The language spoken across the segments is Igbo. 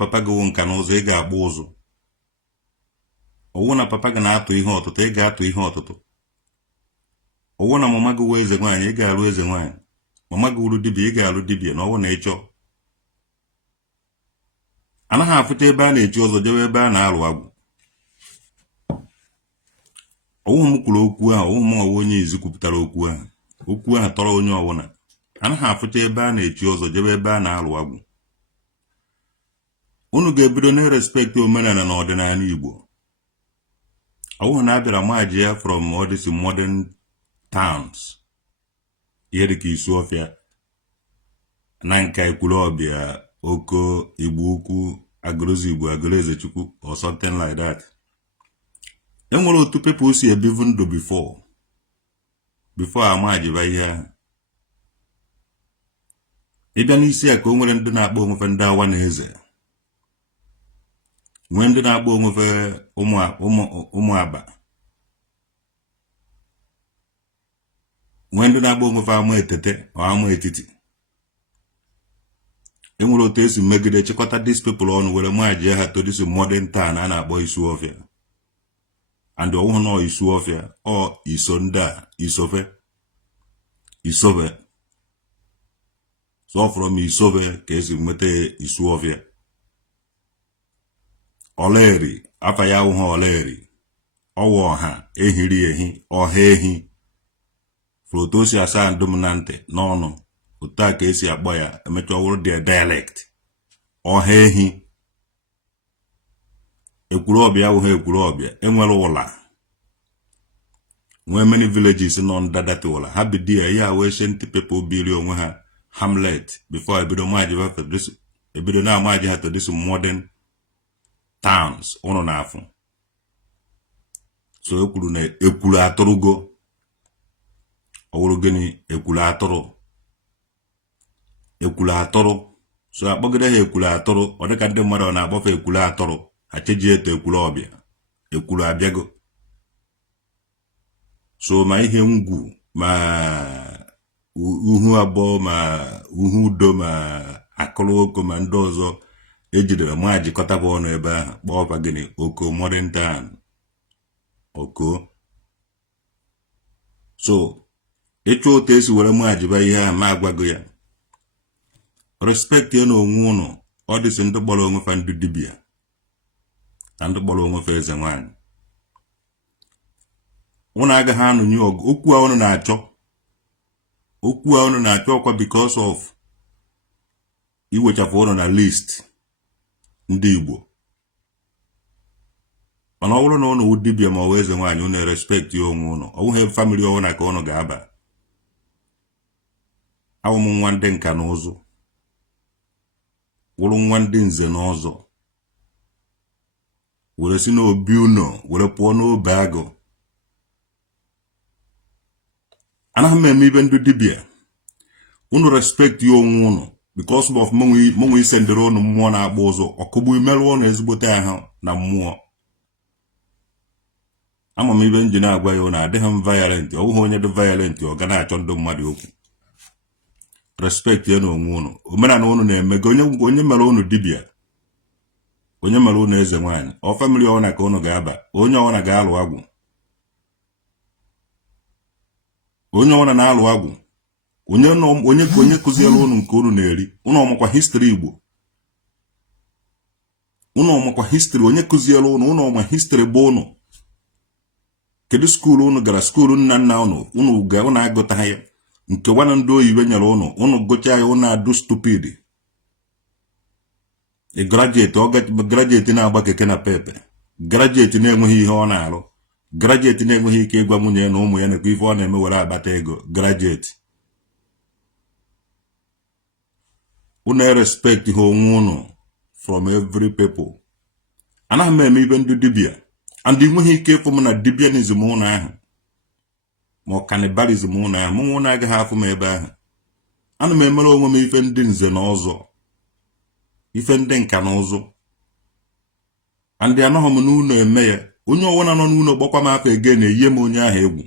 papa gị nka n'ụzọ ị ga-agba ụzụ. Ọwụ na papa gị na-atụ ihe ọtụtụ ị ga-atụ ihe ọtụtụ. Ọwụ na mama gị wee Ezenwanyi ị ga-alụ Ezenwanyi. Mama gị wuru dibịa ị ga-alụ dibịa na ọwụ na ịchọ. Anaghị afụta ebe a na-echi ọzọ jebe ebe a na-alụ agwụ. Ọwụ m kwuru okwu ahụ, ọwụ m ọwụ onye izu kwupụtara okwu ahụ. Okwu ahụ tọrọ onye ọwụna. Anaghị afụta ebe a na-echi ọzọ jebe ebe a na-alụ agwụ. Unu ga-ebido na-respect omenala na ọdịnala Igbo. Ọwụ na abịara maaji ya from all these modern towns. Ihe dịka Isuọfịa, na nka Ekwulọbịa, Oko, Igbo Ukwu, Agụrụzi Igbo, Agụrụezechukwu, or something like that. Enwere otu people si ebivu ndụ before amajiba ihe ahụ. Ịbịa n'isi a ka o nwere ndị na-akpọ onwefe ndị awa na eze. Nwee ndị na-akpọ onwefe ụmụ aba. Nwee ndị na-akpọ onwefe ama etete ọ ama etiti. Enwere otu esi megide chịkọta these people ọnụ were maaji ha to this modern town a na-akpọ Isuọfịa. And ọwụhụ nọ Isuọfịa ọ iso ndị a Isofe. So from Isofe ka esi nweta Isuọfịa. Oleri, afa ya ụha Oleri. Ọwụ ọha, ehiri ehi, ọha ehi. Flotosi asaa dominante n'ọnụ. Otu a ka esi akpọ ya, emecha ọwụrụ their dialect. Ọha ehi. Ekwulọbịa ụha Ekwulọbịa, enwere ụla. Nwee many villages nọ ndadata ụla. Ha bidia ya wee ancient people biri onwe ha hamlet before ebido na-amaji ha to this modern towns ụnụ na-afụ. So ekwuru na ekwulu atụrụgo. Ọwụrụ gịnị ekwulu atụrụ. Ekwulu atụrụ. So akpọgide ha ekwulu atụrụ, ọ dịka ndị mmadụ na-akpọfe ekwulu atụrụ. Ha cheji eto Ekwulọbịa. Ekwulu abịago. So ma ihe ngwu ma uhu abụọ ma uhu udo ma akụrụ oko ma ndị ọzọ ejidere ma jikọta bụ ọnụ ebe ahụ kpọọba gịnị Oko modern town. Oko. So ịchụ otu esi were maajiba ihe ahụ ma agwago ya. Respect ya na onwe unu. Ọ dịsị ndị gbara onwefe ndị dibịa na ndị gbara onwefe Ezenwanyi. Unu agaghị anụnye ọgụ. Okwu a unu na-achọ. Okwu a unu na-achọ ọkwa because of iwechafụ unu na list ndị Igbo. Mana ọ bụrụ na unu wụ dibịa ma ọ wụ Ezenwanyi, unu respect ya onwe unu. Ọ wụghị family ọwụna ka unu ga-aba. Awụ m nwa ndị nka na ụzụ. Wụrụ nwa ndị nze na ọzọ. Were si n'obi unu were pụọ n'obe agụ. Anaghị m eme ibe ndị dibịa. Unu respect ya onwe unu because of mụnwe isendere unu mmụọ na-akpụ ụzọ. Ọkụgbu imerụ unu ezigbote ahụ na mmụọ. Ama m ibe nji na-agwa ya na adịghị m violent. Ọ bụghị onye dị violent ọ ga na-achọ ndị mmadụ okwu. Respect ya na onwe unu. Omenala unu na-emego onye mere unu dibịa. Onye mere unu Ezenwanyi. Ọ family ọwụna ka unu ga-aba. Onye ọwụna ga-alụ agwụ. Onye ọwụna na-alụ agwụ. Onye kụziere unu nke unu na-eri. Unu ọmakwa history Igbo. Unu ọmakwa history onye kụziere unu. Unu ọma history bụ unu. Kedu skuulu unu gara? Skuulu nna nna unu ga unu agụta ya. Nke wana ndị oyibo nyere unu gụcha ya unu adụ stupid. Graduate na-agba keke na pepe. Graduate na-enweghị ihe ọ na-arụ. Graduate na-enweghị ike ịgwa nwunye na ụmụ ya nekwa ife ọ na-eme were agbata ego. Graduate. Unu respect ha onwe unu from every people. Anaghị m eme ibe ndị dibịa. And nweghị ike ịfụ m na dibianism unu ahụ. Ma cannibalism unu ahụ. Mụ na agaghị afụ m ebe ahụ. Ana m emere onwe m ife ndị nze na ọzọ. Ife ndị nka na ụzụ. And anọghị m n'ụlọ eme ya. Onye ọwụna nọ n'ụlọ gbakwa m afọ ege na-eyi m onye ahụ egwu.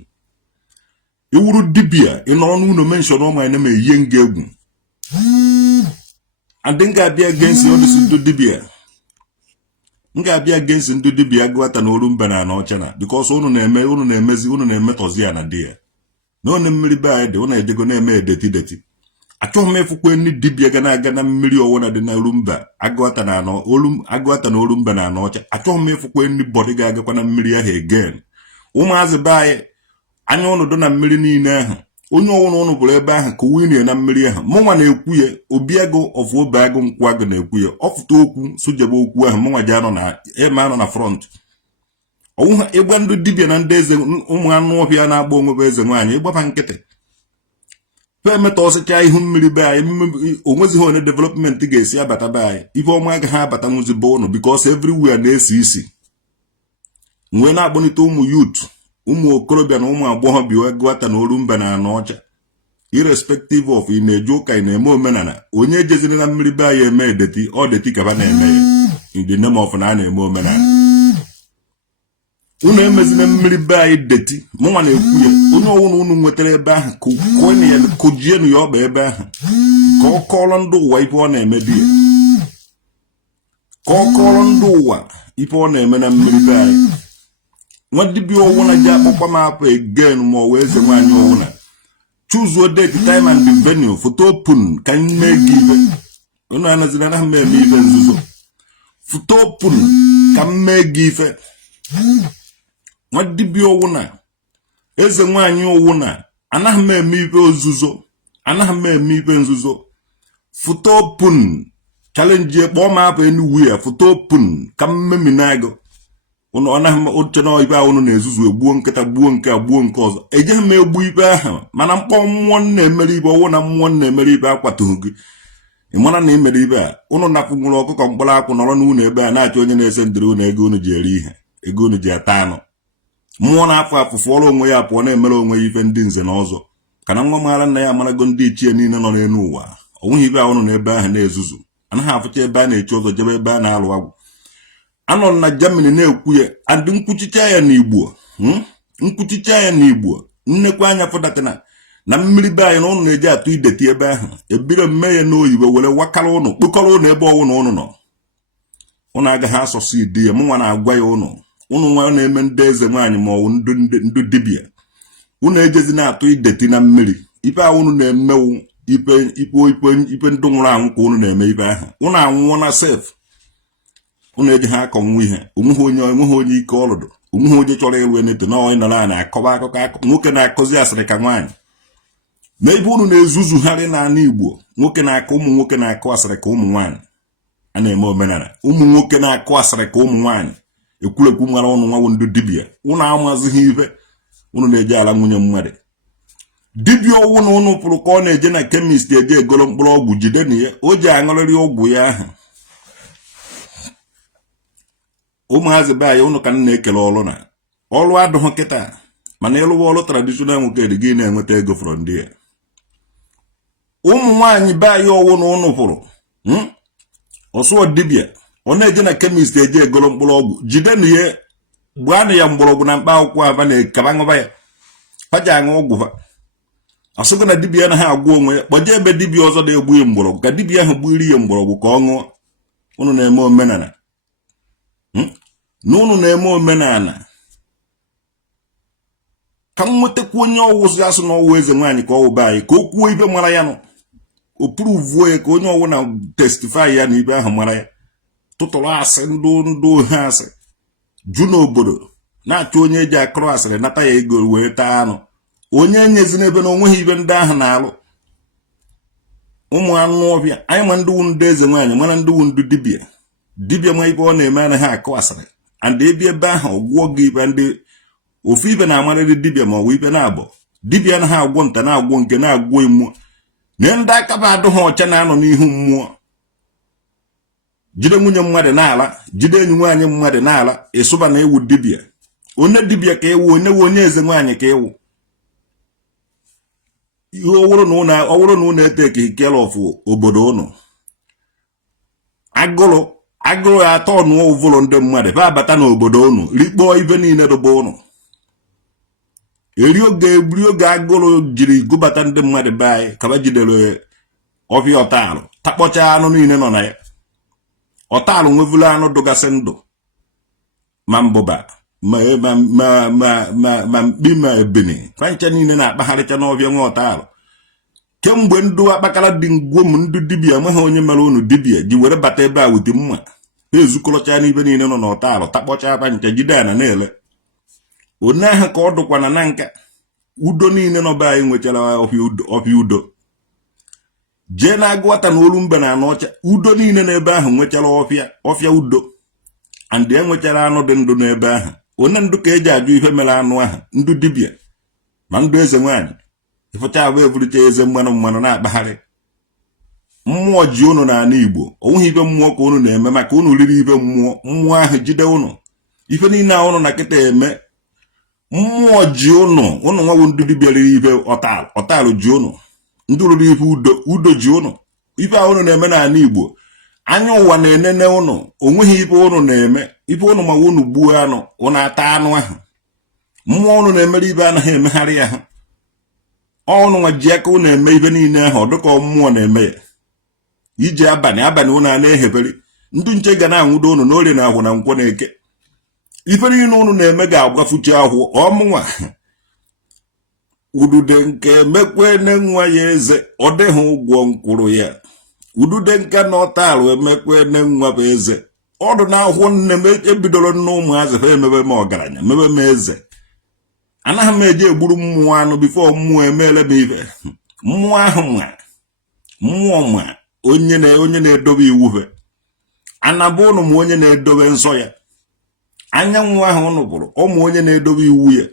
Iwuru dibịa ị nọrọ n'ụlọ mention ọma na m eyi nga egwu. And then ga abịa against all this dibịa. nga abịa against ndị dibia agụata na olumba na ọcha na because unu na-emetozi ya na di ya na one mmiri be anyị dị unu ejego na-eme edeti achọghị m ịfụkwa ndị dibia ga na-aga na mmiri ọwụna dị na olumba agụata na olumba na ọcha achọghị m ịfụkwa ndị bọdị ga-agakwa na mmiri ahụ again ụmụazị be anyị anya ụnụ dị na mmiri niile ahụ onye ọwụna ụnụ bụrụ ebe ahụ ka winie na mmiri ahụ mụnwa na-ekwu ya Obiagụ of Obiagụ Nkwagụ na-ekwu ya ọfụta okwu sojebe okwu ahụ mụnwa ji anọ na front ọwụha ịgwa ndị dibia na ndị eze ụmụ anụ ọhịa na-agba onwe bụ Ezenwanyi ịgbaba nkịtị pemeta ọsịcha ihu mmiri be anyị onwezighị onye development ga-esi abata be anyị ife ọma agaghị abata nwụzi be ụnụ because everywhere na-esi isi wee na-akpọlite ụmụ youth ụmụ okorobịa na ụmụ agbọghọbịa agụata na olumba na ọcha irrespective of ị na-eje ụka ị na-eme omenala onye ejeziri na mmiri be anyị eme edeti ọ deti ka ba na-eme ya in the name of na a na-eme omenala unu emezina mmiri be anyị deti mụnwa na-ekwu ya onye ọwụna unu nwetara ebe ahụ kojienu ya ọkpa ebe ahụ ka ọ kọrọ ndị ụwa ife ọ na-eme di ya ka ọ kọrọ ndị ụwa ife ọ na-eme na mmiri be anyị nwa dibia ọwụna ji akpọkwa m apụ again ma ọ wee Ezenwanyi ọwụna choose date time and the venue photo open ka m mee gị ibe unu anazina na m eme ibe nzuzo photo open ka m mee gị ife nwa dibia ọwụna Ezenwanyi ọwụna anaghị m eme ibe ozuzo anaghị m eme ibe nzuzo photo open challenge kpọọ m apụ anywhere photo open ka m meminago unu anaghị oche na ibe ahụ na-ezuzu egbuo nkịta gbuo nke a gbuo nke ọzọ ejeghị m egbu ibe ahụ mana mkpọ mmụọ na-emere ibe ọwụ na mmụọ na-emere ibe akwatụghị gị ị mara na imere ibe a unu napụnwụrụ ọkụkọ mkpụrụ akwụ nọrọ n'ụlọ ebe a na-achọ onye na-ese ndịrị unu ego unu ji eri ihe ego unu ji ata anụ mmụọ na-afụ afụ fụọrọ onwe ya pụọ na-emere onwe ya ife ndị nze na ọzọ ka na nwa mara nna ya amarago ndị ichie niile nọ n'elu ụwa onweghị ibe ahụ nọ n'ebe ahụ na-ezuzu anaghị afụcha ebe a na-echi ụzọ jebe ebe a na-alụ agwụ anọ na Germany na-ekwu ya adị nkwuchicha ya n'Igbo nkwuchicha ya n'Igbo nnekwa anya fụdatana na mmiri be anyị na ụnụ na-eji atụ ideti ebe ahụ ebire mme ya n'oyibo were wakara ụnụ kpokọrọ ụnụ ebe ọwụna ụnụ nọ ụnụ agaghị asọsọ idi ya mụnwa na-agwa ya ụnụ nwa na-eme ndị Ezenwanyi ma ọwụ ndị dibia ụnụ ejezi na-atụ ideti na mmiri ife ahụ ụnụ na-emewu ipe ndị nwụrụ anwụ ka ụnụ na-eme ife ahụ ụnụ anwụọ na sef unu eji ha akọnwụ ihe onweghị onye ike ọlụdụ onweghị onye chọrọ ịrụ eneto na onye nọrọ na-akọba akụkọ nwoke na-akọzi asịrị ka nwaanyị na ebe unu na-ezuzugharị n'ala Igbo nwoke na-akọ ụmụ nwoke na-akọ asịrị ka ụmụ nwaanyị a na-eme omenala ụmụ nwoke na-akọ asịrị ka ụmụ nwaanyị ekwurekwu nwara ụnụ nwawo ndị dibia unu amazighị ife unu na-eje ala nwunye mmadụ dibia ọwụ na unu pụrụ ka ọ na-eje na kemist eje egolo mkpụrụ ọgwụ jide na ya o ji aṅụrịrị ọgwụ ya ahụ ụmụazị be anyị ụnụ ka m na-ekele ọrụ na ọrụ adụghị kịta mana ịlụwa ọrụ traditional nwoke dị gị na-enweta ego from ndị ya ụmụ nwaanyị be anyị ọwụ na ụnụ pụrụ ọsụọ dibia ọ na-eje na kemist eje egolo mkpụrụ ọgwụ jide na ya gbuanụ ya mgbọrọgwụ na mkpa akwụkwọ aba na-ekaba ṅụba ya paji aṅụ ọgwụ ha asụgo na dibia na ha agwụ onwe ya kpọje ebe dibia ọzọ na-egbu ya mgbọrọgwụ ka dibia ahụ gburu ya mgbọrọgwụ ka ọ ṅụọ ụnụ na-eme omenala n'ụnụ na-eme omenala ka m nwetakwa onye ọwụzi asụ na ọwụ Ezenwanyi ka ọ wụba anyị ka o kwuo ibe mara ya nọ o pruvuo ya ka onye ọwụ na testify ya na ibe ahụ mara ya tụtụrụ asị ndụ ha asị ju n'obodo na-achọ onye eji akụrụ asịrị nata ya ego wee taa anụ onye nyezi n'ebe na onweghị ibe ndị ahụ na-alụ ụmụ anụ ọbịa anyị ma ndị wu ndị Ezenwanyi mana ndị wu ndị dibia ma ibe ọ na-eme anaghị akụ asịrị and ebi ebe ahụ ọgwụọ gị ibe ndị ofu ibe na-amarịrị dibia ma ọwụ ibe na-abụ dibia anaghị agwọ nta na-agwọ nke na-agwọ mmụọ na ndị aka ba adụghị ọcha na-anọ n'ihu mmụọ jide nwunye mmadụ n'ala jide enyi nwaanyị mmadụ n'ala ịsụba na ewu dibia onye dibia ka ewu onye Ezenwanyi ka ewu ihe ọwụrụ na ụnụ eteke care of obodo ụnụ agụrụ ya atọ nụọ ụvụrụ ndị mmadụ ba abata n'obodo ụnụ rikpọọ ibe niile dobe ụnụ eri oge agụrụ jiri gụbata ndị mmadụ be anyị ka ba jidere ọfịa ọtaalụ takpọcha anụ niile nọ na ya ọtaalụ nwevulu anụ dụgasị ndụ Mamboba ma mkpi ma ebene fancha niile na-akpagharịcha n'ọbịa nwa ọtalụ kemgbe ndụ akpakala dị ngwom ndụ dibịa nwe ha onye mere unu dibịa ji were bata ebe a wute mma ha ezukọrọcha n'ibe niile nọ n'ọtalụ takpọcha fancha jide ana na-ele one ahụ ka ọ dụkwana na nka udo niile nọ be anyị nwechara ọfịa udo jee na-agụwata na olu mbe na anọcha udo niile n'ebe ahụ nwechara ọfịa udo and enwechara anụ dị ndụ n'ebe ahụ onye ndụ ka eji ajụ ihe mere anụ ahụ ndụ dibịa ma ndụ eze nwaanyị ịfụcha abụ ebulite eze mmanụ na-akpagharị mmụọ ji unu n'ala Igbo onweghị ibe mmụọ ka unu na-eme maka unu riri ibe mmụọ ahụ jide unu ife niile ahụ unu na kịta eme mmụọ ji unu nwawo ndụ dibịa riri ibe ọtalụ ji unu ndụ riri ife udo ji unu ife ahụ unu na-eme n'ala Igbo anya ụwa na-enene unu onweghị ife unu na-eme ife unu ma unu gbuo anụ unu ata anụ ahụ mmụọ unu na-emere ibe anaghị emegharị ya ha ọnụ nwa ji aka unu eme ibe niile ahụ dịka mmụọ na-eme ya ije abalị unu a na-ehebere ndị nche ga na-anwụdo unu n'orie na ahụ na nkwọ na eke ife niile unu na-eme ga-agwafuchi ahụ ọmụnwa udude nke mekwene nwa ya eze ọ dịghị ụgwọ nkwụrụ ya udude nke na ọtalụ emekwene nwa bụ eze ọdụ na ahụhụ nne m ebidoro nna ụmụazị ha emebe m ọgaranya mebe m eze anaghị m eji egburu mmụọ anụ bifo mmụọ emeele m ibe mmụọ ahụ ma onye na-edobe iwu he anabụ ụnụ ma onye na-edobe nsọ ya anyanwụ ahụ ụnụ bụrụ ụmụ onye na-edobe iwu ya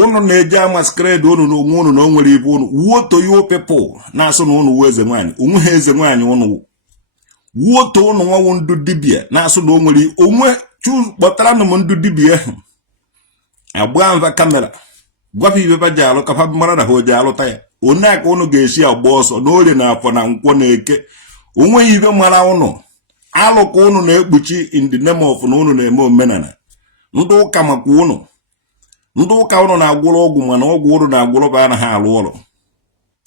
ụnụ na-eji amaskredi ụnụ na onwe ụnụ na o nwere ibe ụnụ wuoto yo pepụl na-asụ na ụnụ wuo eze nwaanyị onwe ha eze nwaanyị ụnụ wuoto ụnụ nwawo ndụ dibịa na-asụ na o nwere onwe kpọtara nụ m ndụ dibịa ahụ agba mva kamera gwapụ ibe ba ji alụ kafa mara na ha oji alụta ya one aka ụnụ ga-esi agba ọsọ n'orie na afọ na nkwọ na eke onweghị ibe mara ụnụ alụ ka ụnụ na-ekpuchi in the name of na ụnụ na-eme omenala ndị ụka makwa ụnụ ndị ụka ụnụ na-agwụrụ ọgwụ mana ọgwụ ụnụ na-agwụrụ ba anaghị alụ ọrụ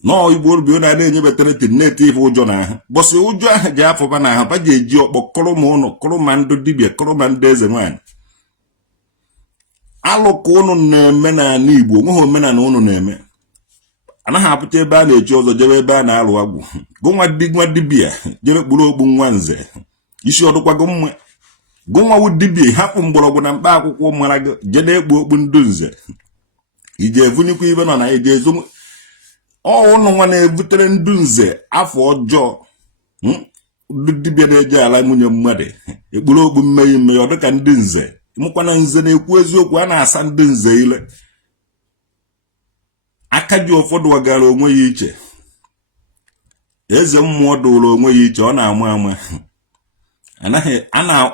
nọọ igbo obi ọ na-enyebetara tineti ife ụjọ na ahụ bọsị ụjọ ahụ ji afọba na ahụ ba ji eji ọkpọ kụrụ ma ụnụ kụrụ ma ndị dibịa kụrụ ma ndị eze nwaanyị alụ ka ụnụ na-eme n'ala Igbo onweghị omenala ụnụ na-eme anaghị apụta ebe a na-echi ọzọ jebe ebe a na-alụ agwụ gụnwa dibịa jebe kpụrụ okpu nwa nze isi ọdụkwago mma gụnwawu dibịa hapụ mgbọrọgwụ na mkpa akwụkwọ mara gị jede ekpu okpu ndụ nze ije evunikwa ibe nọ na ije ezo ụnụ nwa na-ebutere ndụ nze afọ ọjọọ dibịa na-eje ala nwunye mmadụ ekpuru okpu mmehie ọ dịka ndị nze mụkwana nze na-ekwu eziokwu a na-asa ndị nze ile aka ji ụfọdụ wagara onwe ya iche eze mmụọ dụrụ onwe ya iche ọ na-ama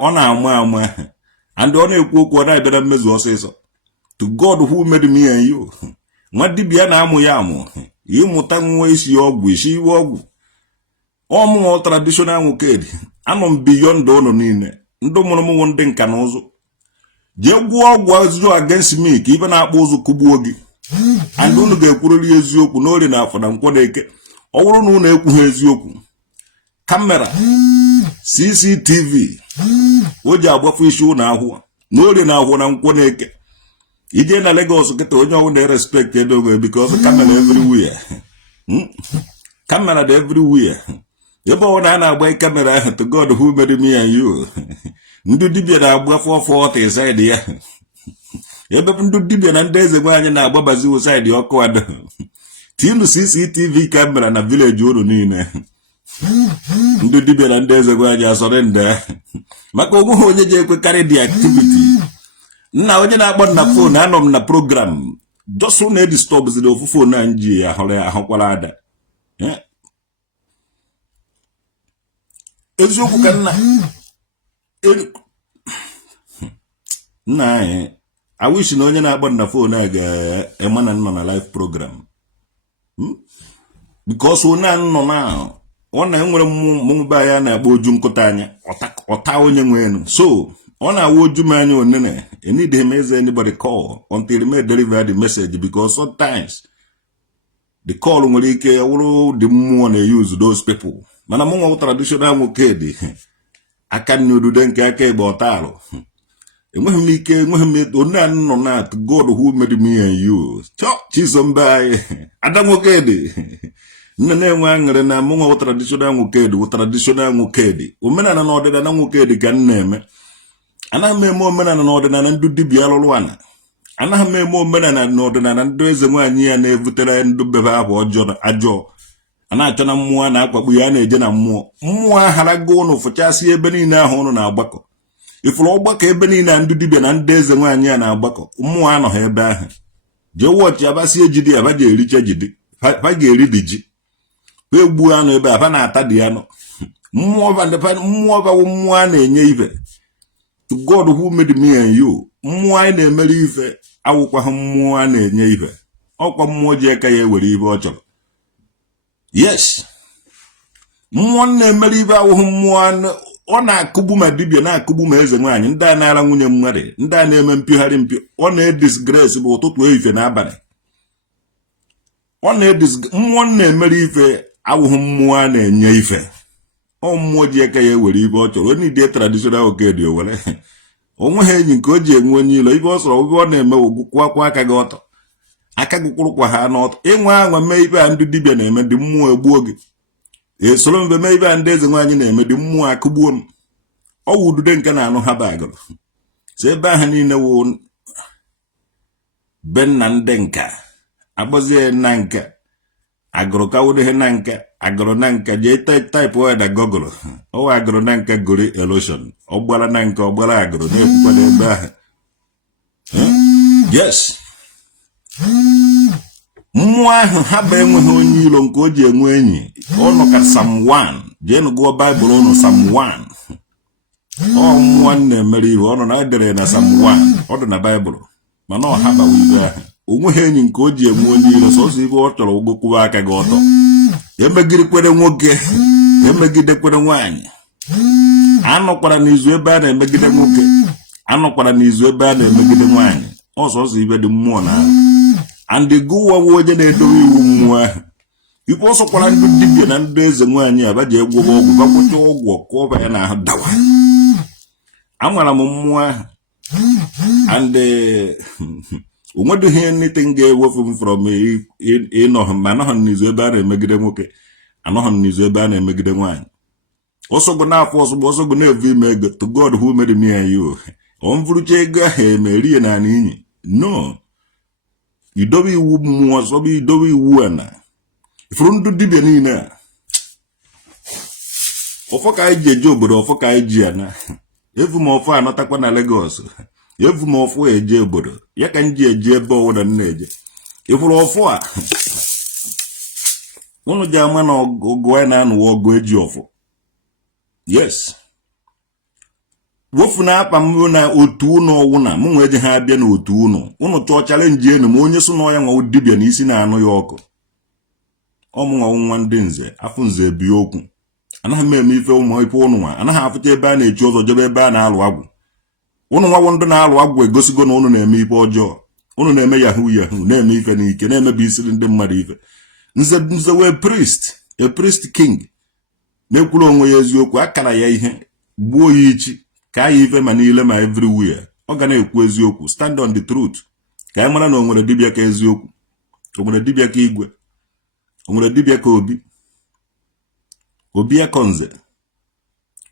ọ na-ama and ọ na-ekwu okwu ọ na-abịara mmezu ọsịsọ to God who made me and you nwa dibịa na-amụ ya amụ ịmụta nwa isi ọgwụ isi iwe ọgwụ ọmụọ traditional nwokedi anọ m beyond ụnụ niile ndị mụrụ m ndị nka na ụzụ jee gwụọ ọgwụ azụ against me ka ibe na-akpọ ụzụ kụgbuo gị and unu ga-ekwurịrị eziokwu n'orie na afọ na nkwọ na eke ọ bụrụ na unu ekwughị eziokwu kamera CCTV o ji agbafu isi ụlọ ahụ n'orie na ahụ na nkwọ na eke ije na Lagos kịta onye ọbụla na-erespekt edogo because kamera everywhere kamera dị everywhere ebe ọbụla a na-agba kamera ahụ to God who made me and you ndị dibịa na-agba 440 side ya ebe ndị dibịa na ndị eze nwaanyị na-agbabazi side ọkụ adọ tinu CCTV kamera na village unu niile ndị dibịa na ndị eze nwaanyị asọrọ ndị maka onweghị onye ji ekwekarị dị activity nna onye na-akpọ na fon anọ m na program jọsụ na-edistọbziri ofu fon na nji ya ahụkwara ada eziokwu ka nna anyị awishi na onye na-akpọ na fon a ga-ema na nọ na live program because onye a nọ na ọ na-enwere mmụba ya na-akpọ oju nkụta anya ọta onye nwenu so ọ na-awa oju m anya onene need him as anybody call until he may deliver the message because sometimes the call nwere ike wụrụ the mmụọ na-use those people mana mụ nwa traditional nwoke dị aka nnudude nke aka egbe ọtalụ God who made me and you. Chisombai. Adamokedi. Nne na mungo traditional ngukedi. Umena na node na ngukedi kan neme. Ana me mo mena na node na ndu dibia lolwana. Ana me mo mena na node na ndu Ezenwanyi ya na evutere ndu bebe abo ajo. Ana achana mmụọ na akpakpu ya na-eje na mmụọ aharago ụnụ fụchasị ebe niile ahụ ụnụ na-agbakọ ifuru ọgbakọ ebe niile ndị dibịa na ndị Ezenwanyi ya na-agbakọ mmụọ anọghị ebe ahụ jee wọchị abasị ejidi aba ji eriche jidi ba ga-eri dị ji egbu anụ ebe aba na-ata dị anụ mmụọ bawo mmụọ a na-enye ife to God who made me and you mmụọ anyị na-emere ife awụkwa mmụọ a na-enye ife ọkwa mmụọ ji aka ya ewere ife ọ chọrọ. Yes. Mmụọ na-emere ibe awụhụ mmụọ ọ na-akụgbu ma dibịa na-akụgbu ma Ezenwanyi ndị a na-ara nwunye mmadụ ndị a na-eme mpịgharị mpio ọ na-edisgrace bụ ụtụtụ ehife na abalị mmụọ na-emere ife awụhụ mmụọ a na-enye ife ọ mmụọ ji aka ya ewere ibe ọ chọrọ onye ide traditional okedi owere onwe ha enyi nke o ji enwe onye ilo ibe ọ sọrọ ibe ọ na-eme ogwụkwakwa aka gị ọtọ aka gị kwụrụkwa ha n'ọtọ ịnwe anwa mee ibe a ndị dibịa na-eme dị mmụọ egbuo gị esoro mbe mee ibe a ndị Ezenwanyi na-eme dị mmụọ akụgbuo m ọ wudude nke na-anụ ha bagụrụ so ebe ahụ niile wụ be nna ndị nka agbazie na nka agụrụ ka wudehe na nka agụrụ na nka jee taịpụ ọya gọgụrụ ọwa agụrụ na nka gori erosion ọ gbara na nka ọ gbara agụrụ na-ekwukwado ebe ahụ. Yes. Mmụọ ahụ ha bụ enweghị onye ilo nke o ji enwe enyi ọ nọ ka Psalm 1 jee gụọ Baịbụl ụnụ Psalm 1 ọ mmụọ na-emere ihe ọ nọ na edere na Psalm 1 ọ dị na Baịbụl mana ọ ha bawa ibe ahụ onweghị enyi nke o ji enwe onye ilo sọsọ ibe ọ chọrọ ụgụkwụwa aka gị ọtọ emegidekwere nwoke emegidekwere nwaanyị anọkwara n'izu ebe a na-emegide nwoke anọkwara n'izu ebe a na-emegide nwaanyị ọsọsọ ibe dị mmụọ na and gụwa onye na-edowe iwu mmụọ ahụ ife ọsọkwara ndị dibịa na ndị Ezenwanyi aba ji egwụba ọgwụ bagwụcha ọgwụ kụọba ya na ahụ dawa anwara m mmụọ ahụ and onwedịghị anything ga-ewefu m from ịnọghị ma anọghị n'izu ebe a na-emegide nwoke anọghị n'izu ebe a na-emegide nwaanyị ọsọgụ n'afọ ọsọgụ na-evu ime ego to God who made me and you ọ mvụrụcha ego ahụ emerie na inyi no idobe iwu mmụọ sọbụ idobe iwu a na ifuru ndị dibịa niile a ọfọ ka anyị ji eje obodo ọfọ ka anyị ji ya na evu m ọfọ anọtakwa na Lagos evu m ọfọ eje obodo ya ka m ji eje ebe ọwụda m na-eje ifuru ọfọ a ụnụ ji ama na ọgụ anyị na-anụwa ọgụ eji ọfọ. Yes. Wofu na apa m na otu ụnọ ọwụ na mụ nwe eje ha abịa na otu ụnụ chọọ challenge enu ma onye so na ya nwa dibịa na isi na-anụ ya ọkụ ọmụnwa nwa ndị nze afụ nze bi okwu anaghị m eme ife ụmụ ife ụnụ nwa anaghị afụcha ebe a na-echi ọzọ jebe ebe a na-alụ agwụ ụnụ nwawo ndị na-alụ agwụ egosigo na ụnụ na-eme ife ọjọọ ụnụ na-eme yahoo na-eme ife n'ike na-emebi isiri ndị mmadụ ife nze wee priest king na-ekwuru onwe ya eziokwu akara ya ihe gbuo ya ichi ka ya ife ma niile ma everywhere ọ ga na-ekwu eziokwu stand on the truth ka ya mara na o nwere dibịa ka eziokwu o nwere dibịa ka igwe o nwere dibịa ka obi ya konze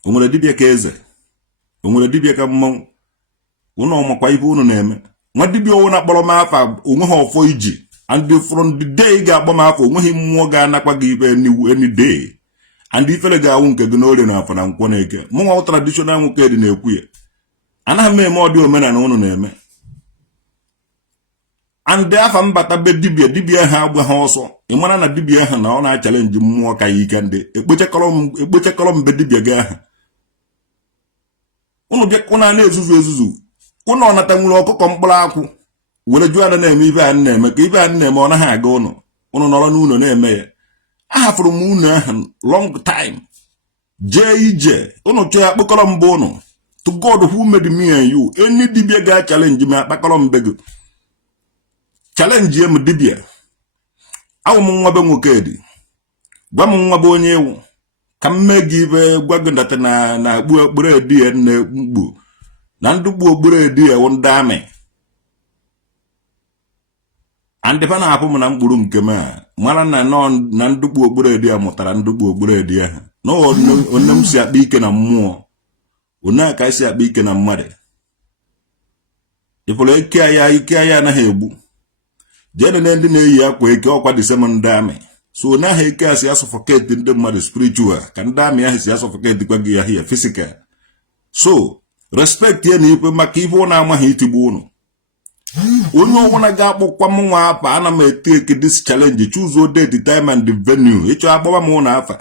o nwere dibịa ka eze o nwere dibịa ka mmọnwụ ụnụ ọmakwa ife ụnụ na-eme nwa dibịa ọwụ na-akpọrọ m afa onwe ha ọfọ iji and from the day ị ga-akpọ m afa onweghị mmụọ ga-anakwa gị ife any day and ifere ga-awụ nke gị n'orie na afọ na nkwọ na eke mụ nwa traditional nwoke dị na-ekwu ya anaghị m eme ọdị omenala ụnụ na-eme and afa mbata be dibịa ha agba ha ọsọ ị mara na dibịa ha na ọ na-achalenji mmụọ ka ya ike ndị ekpochekọrọ mbe dibịa gị aha ụnụ bịa na-ezuzu ụnụ ọnata nwere ọkụkọ mkpụrụ akwụ were jụọ ada na-eme ibe a na-eme ka ibe a na-eme ọ naghị aga ụnụ nọrọ n'ụlọ na-eme ya ahafụrụ m unu ahụ long time jee ije ụnụ chọọ ya kpọkọrọ mbụ ụnụ to God who made me and you any dibịa ga challenge m akpakọrọ mbe gị challenge m dibịa awụ m nwa be nwoke dị gwa m nwa be onye ewu ka m mee gị ibe gwa gị ndata na gbu ekpere di ya na mgbu na ndugbu ogbure di ya wondame ande pa na apụ m na mkpụrụ nke ma mara na no na ndugbu ogbure di ya mụtara ndugbu ogbure di ya no onne m si akpa ike na mmụọ onne ka si akpa ike na mmadụ ifolo ike ya anaghị egbu jene na ndị na-eyi akwa eke ọkwa disem ndị amị so na ha ike asị suffocate ndị mmadụ spiritual ka ndị amị ahụ si suffocate kwa gị ahịa physical so respect ya na ikwe maka ife ọ na-amaghị itigbu unu onye ọbụla ga-akpọkwa m nwa afa ana m eteke this challenge choose date time and the venue ịchọ akpọba m ụlọ afa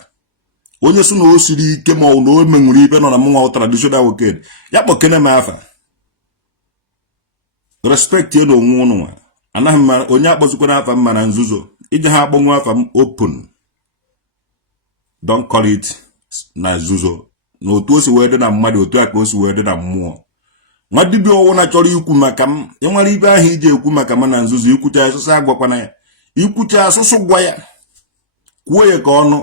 onye so na o siri ike ma ọ na o menwuru ife nọ na mnwa traditional wicked ya kpọkene m afa respect ya na onwe unu nwa anaghị m onye akpọzikwana afa m na nzuzo ije ha akpọnwụ afa m open don't call it na nzuzo na otu o si wee dị na mmadụ otu a ka o si wee dị na mmụọ nwa dibịa ọwụna chọrọ ikwu maka m enwere ibe ahụ ije ekwu maka m na nzuzo ikwucha asụsụ agwakwana ya ikwucha asụsụ gwa ya kwuo ya ka ọnụ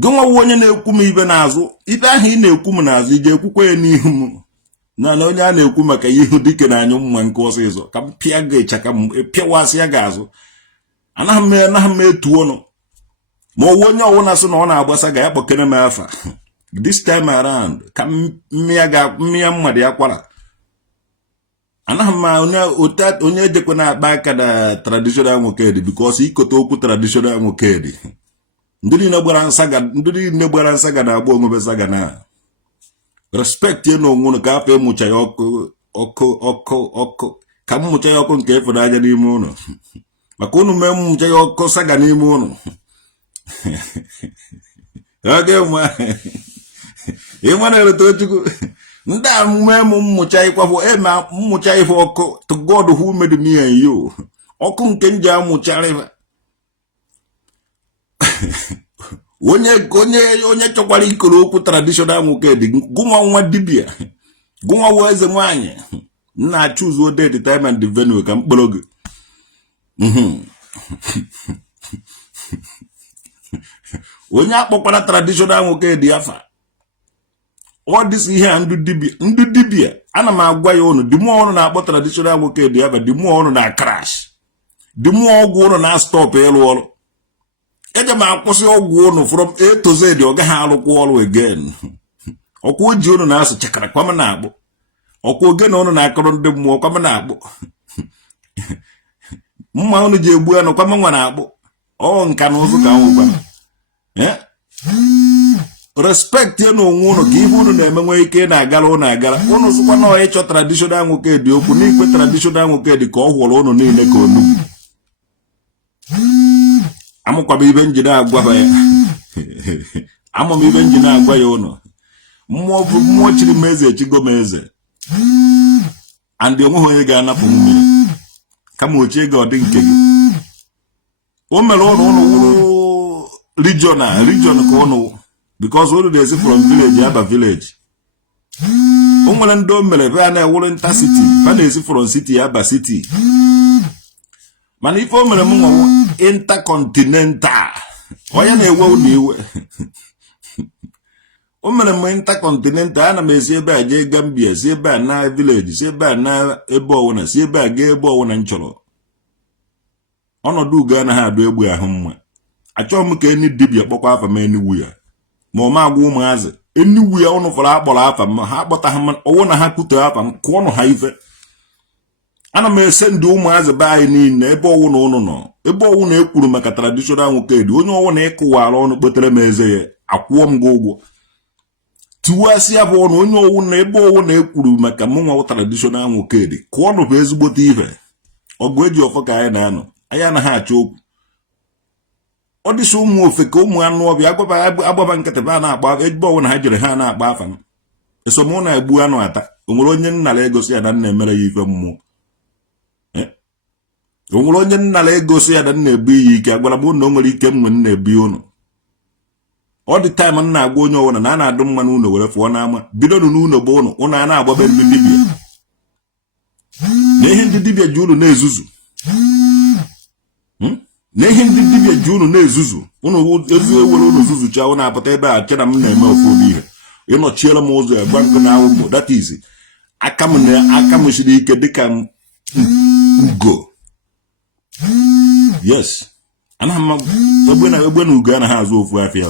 gị nwawo onye na-ekwu m ibe n'azụ ibe ahụ ị na-ekwu m n'azụ ije ekwukwa ya n'ihu m na onye a na-ekwu maka ihu dike na anyụ mma nke ọsịsọ ka m pịa ga ịchaka m pịawasị ya ga-azụ anaghị m etu ọnụ ma ọwụ onye ọwụna sị na ọ na-agbasa ga ya kpọkere m afa this time around ka mmịa mmadụ ya kwara anaghị m onye ejekwa na-akpa aka na traditional nwoke dị because ikote okwu traditional nwoke dị ndị niile gbara nsaga na-agba onwebe saga na respect ye na onwunu ka afọ ịmụcha ya ọkụ ka m mụcha ya ọkụ nke ịfụnanya n'ime ụlọ maka unu mee mmụcha ya ọkụ saga n'ime ụlọ ịmana eretochukwu ndị a mee m mmụcha ịkwafọ mmụcha ife ọkụ to God who made me and you ọkụ nke m ji amụchara ife onye chọkwara ikoro okwu traditional nwoke dị gụnwa nwa dibia gụnwa wa Ezenwanyi na-achụ ụzọ date time and the venue ka mkpọrọ gị onye akpọkwara traditional nwoke dị afa ọ dịsị ihe ndị dibia ana m agwa ya ụnụ dị mụọ ọnụ na-akpọ traditional nwoke dị afa dị mụọ ọnụ na crash dị mụọ ọgwụ ụnụ na stop ịlụ ọrụ eje m akwụsị ọgwụ ụnụ from A to Z ọ gaghị alụkwa ọrụ again ọkwa oji ụnụ na-asụ chakara kwam na-akpụ ọkwa ogene ụnụ na-akọrọ ndị mmụọ kwam na-akpụ mma ụnụ ji egbu anụ kwam nwa na-akpụ ọ nka na ụzụ ka nwụkwa respect ya na onwe ụnụ ka ihe ụnụ na-eme nwee ike na-agara ụnụ agara ụnụ sụkwa na ịchọ traditional nwoke dị okwu n'ikwe traditional nwoke dị ka ọ hụrụ ụnụ niile ka onugbu amụkwaba ibe njide agwaba ya amụ m ibe njide agwa ya ụnụ mmụọ chiri m eze echigo m eze andị onweghị onye ga-anapụ mmiri kama ochie ga ọdị nke gị o mere ụnụ wụrụ region ka ụnụ because ụnụ na-esi from village aba village o nwere ndị o mere be a na-ewuru nta city ba na-esi from city aba city mana ife o mere m nwa intercontinental onye na-ewe ụlọ iwe o mere m intercontinental ana m esi ebe a jee Gambia si ebe a na village si ebe a na ebe ọwụna si ebe a gaa ebe ọwụna m chọrọ ọnọdụ ugo anaghị adụ egbu ahụ mma achọghị m ka eni dibia kpọkwa afa m eniwu ya ma ọ ma agwa ụmụazị eniwu ya ụnụ fọrọ akpọrọ afa m ha akpọtaghị m ọwụ na ha kutee afa m kụọnụ ha ife ana m ese ndị ụmụazị be anyị niile ebe ọwụ na ụnụ nọ ebe ọwụ na ekwuru maka traditional nwoke dị onye ọwụ na ịkụwara ọnụ kpetere m eze ya akwụọ m gị ụgwọ tiwasị ya bụ ọnụ onye ọwụ na ebe ọwụ na ekwuru maka mụnwa traditional nwoke dị kụọnụ bụ ezigbote ife ọgụ eji ọfọ ka anyị na-anọ anyị anaghị achọ okwu ọ dịsị ụmụ ofe ka ụmụ anụ ọbịa agbaba nkịtị ba na-akpa ebe ọwụ na ha jere ha na-akpa afa m esomụ na-egbu anụ ata o nwere onye nnara egosi ya na nna emere ya ife mmụọ o nwere onye nnara egosi ya na nna ebu iyi ike agwara m na o nwere ike mgbe nna ebi ụnụ ọ dị taịm m na-agwa onye ọwụna na a na-adụ mma n'ụlọ were fụọ n'ama bido n'ụlọ bụ ụnụ a na-agbabe ndị dibia na ihe ndị dibia ji ụnụ na-ezuzu na ihe ndị dibia ji ụnụ na-ezuzu ụnụ ezi ewere ụnụ zuzucha ụnụ apụta ebe a chena m na-eme ụfọdụ ihe ịnọchiere m ụzọ egba nkụ na awụgbo that is aka m siri ike dịka ugo. Yes. Egbe na ugo anaghị azụ ofu afịa.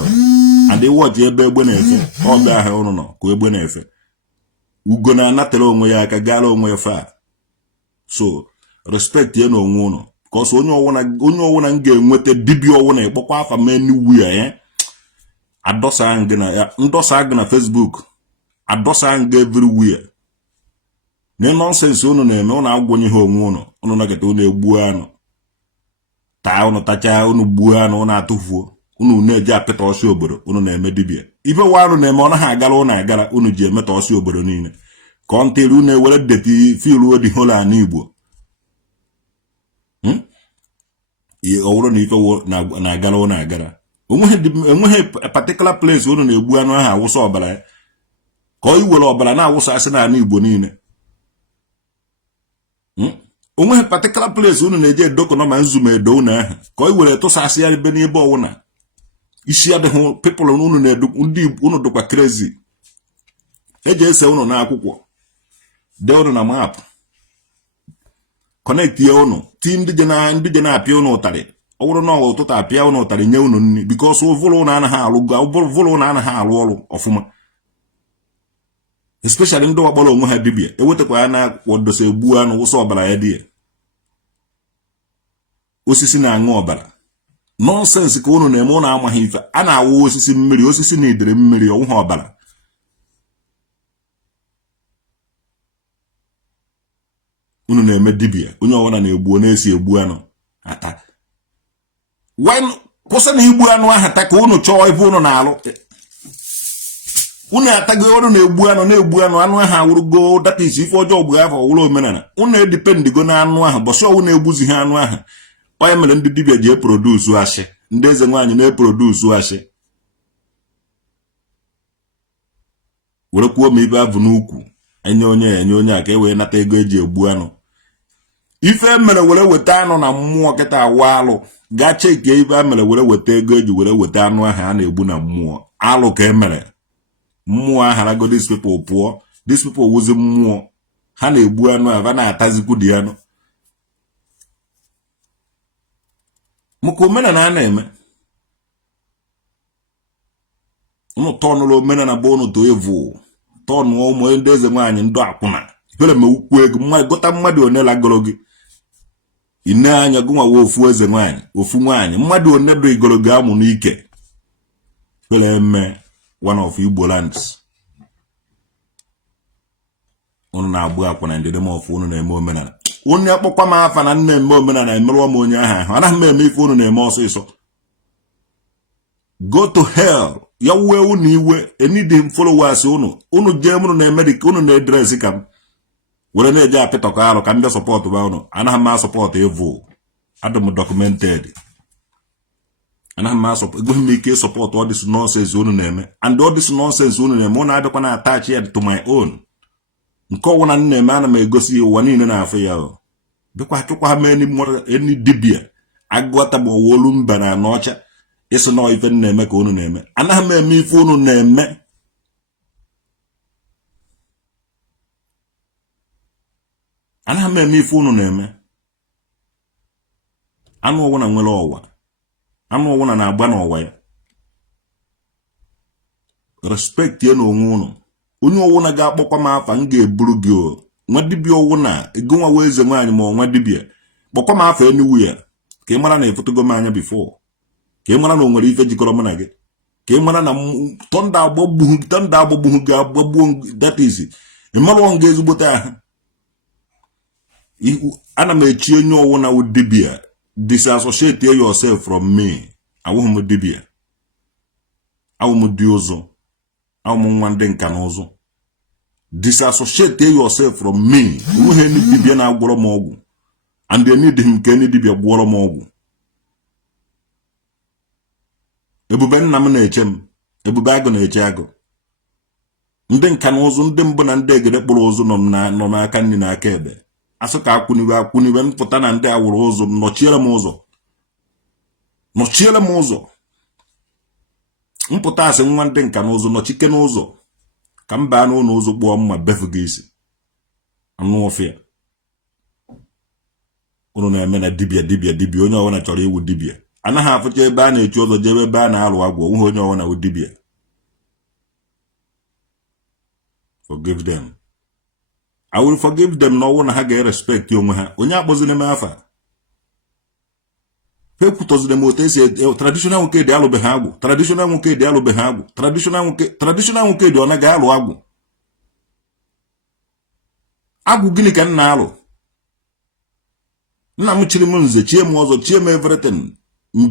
And watch ebe egbe na-efe. Ọ bịa ahụ ụnụ nọ ka egbe na-efe. Ugo na-anatara onwe ya aka gaala onwe ya fa. So respect ya na onwe ụnụ. Because onye ọwụna m ga-enweta dibịa ọwụna ịkpọkwa afa m anywhere ya. Adosa gị na ya. Ndosa gị na Facebook. Adosa gị everywhere. Na nonsense unu na-eme unu agwụnye ha onwe unu. Unu nagata unu egbuo anụ. Taa unu tacha unu gbuo anụ unu atụfuo. Unu na-eji apịta ọsị obodo unu na-eme dibịa. Ife warụ na-eme ọ naghị agara unu agara unu ji emeta ọsị obodo niile. Ka ọ ntịrị unu ewere deti filu dị hola ana Igbo. Ọwụrụ na ife na-agara unu agara. Enweghị particular place unu na-egbu anụ ahụ awụsa ọbara ya. Ka ọ iwere ọbara na-awụsa asị na ana Igbo niile. Onweghị particular place unu na-eje edoko na ma nzume edo unu ahụ. Ka ọ iwere tụsasị ya ebe n'ebe ọwụna. Isi adịghị people unu na-edo ndị unu dịkwa crazy. Eje ese unu na akwụkwọ. Dee unu na map. Connect ya unu. Ti ndị je na-apịa unu ụtarị. Ọ bụrụ na ụtụtụ apịa unu ụtarị nye unu nri because ụvụlụ unu anaghị alụ ọrụ ọfụma. Especially ndị ọgbara onwe ha dibịa. Ewetakwa ya na akwụkwọ egbu anụ wụsa ọbara ya dị. Osisi na-aṅụ ọbara. Nonsense ka unu na-eme unu amaghị ife. A na-awụ osisi mmiri, osisi na idere mmiri ọwụha ọbara. Unu na-eme dibịa. Onye ọwụna na-egbu na-esi egbu anụ. Ata. Kwụsị na igbu anụ ahụ ata ka unu chọọ ebe unu na-alụ. Unu atago unu na-egbu anụ ahụ awụrụgo that is ife ọjọọ bụ afọ ọwụrụ omenala. Unu edipendigo na anụ ahụ bọsị ọwụ na-egbuzi ha anụ ahụ. Onye mere ndị dibịa ji eprodusu ashị. Ndị Ezenwanyi na-eprodusu ashị. Were kwuo ma ibe abụ n'ukwu. Enye onye a ka e wee nata ego eji egbu anụ. Ife mere were weta anụ na mmụọ kịta awa alụ. Gaa cheke ife mere were weta ego eji were weta anụ ahụ a na-egbu na mmụọ. Alụ ka emere. Mmụọ aharago these people pụọ. These people wuzi mmụọ. Ha na-egbu anụ ahụ ha na-atazikwu dị anụ. Maka omenala a na-eme. Unu tọnụrụ omenala bụ unu to evu. Tọnụ ụmụ ndị Ezenwanyi ndụ akwụna. Ifere ma ukwu ego gota mmadụ one lagoro gị. Ine anya gụnwa wo ofu Ezenwanyi, ofu nwaanyị. Mmadụ one bụ igoro gị amụ n'ike. Ifere eme one of Igbo lands. Unu na-agbu akwụna ndị dem of unu na-eme omenala. Unu akpọkwa m afa na nne eme omenala emerụọ m onye ahụ. Anaghị m eme ife unu na-eme ọsịsọ. Go to hell. Ya uwe unu iwe. Enidi followers unu. Unu jee unu na-eme dịka unu na-edresi ka m. Were na-eje apịtọkọ arụ ka m bịa sọpọtụ ba unu. Anaghị m asọpọtụ evo. Adị m documented. Anaghị m asọpọtụ. Egweghị m ike sọpọtụ all this nonsense unu na-eme. And all this nonsense unu na-eme. Unu abịakwa na attach ya to my own. Nke ọwụna na-eme ana m egosi ụwa niile na-afụ ya. Bịkwa chụkwa ha mee eni dibịa. Agụta ma owolu mba na n'ọcha. Ịsị na ife na-eme ka unu na-eme. Anaghị m eme ife unu na-eme. Anaghị m eme ife unu na-eme. Anụ ọwụna nwere ọwa. Anụ ọwụna na-agba n'ọwa ya. Respect ya na onwe unu. Onye ọwụna ga-akpọkwa m afa m ga-eburu gị o. Nwa dibịa ọwụna egonwa wee Ezenwanyi ma nwa dibịa. Kpọkwa m afa anywhere. Ka ị mara na efotogo m anya before. Ka ị mara na o nwere ife jikọrọ m na gị. Ka ị mara na tọnda agbagbughị gị agbagbuo that is. Ị mara ọ nga ezigbote ahụ. Ana m echi onye ọwụna wụ dibịa. Disassociate yourself from me. Awụghị m dibịa. Awụ m dị ụzọ. Awụ m nwa ndị nka na ụzọ. Disassociate yourself from me. Enweghị ndị dibịa na-agwọrọ m ọgwụ. And they need him ka ndị dibịa gwọrọ m ọgwụ. Ebube nna m na-eche m. Ebube agụ na-eche agụ. Ndị nka na ụzụ ndị mbụ na ndị egede kpụrụ ụzụ nọ n'aka nri na aka ebe. Asụ ka akwụniwe mpụta na ndị awụrụ ụzọ m nọchiere m ụzọ. Nọchiere m ụzọ. Mpụta asị nwa ndị nka na ụzọ nọchike n'ụzọ. Ka m baa n'ụlọ ụzọ kpụọ mma befu gị isi. anụ ọfịa unu na-eme na dibia onye ọwụna chọrọ iwu dibia anaghị afụcha ebe a na-echi ụzọ jebe ebe a na-alụ agwụ onwe onye ọwụna wu dibia. Forgive them. I will forgive them na ọwụ na ha ga-respect onwe ha. Onye akpọziri m afa ha ekwutọziri m otu esi traditional nwoke dị alụbeghị agwụ, traditional nwoke dị alụbeghị agwụ, traditional nwoke dị ọ naghị alụ agwụ. Agwụ gịnị ka m na-alụ? Nna m chiri m nze chie m ọzọ chie m everything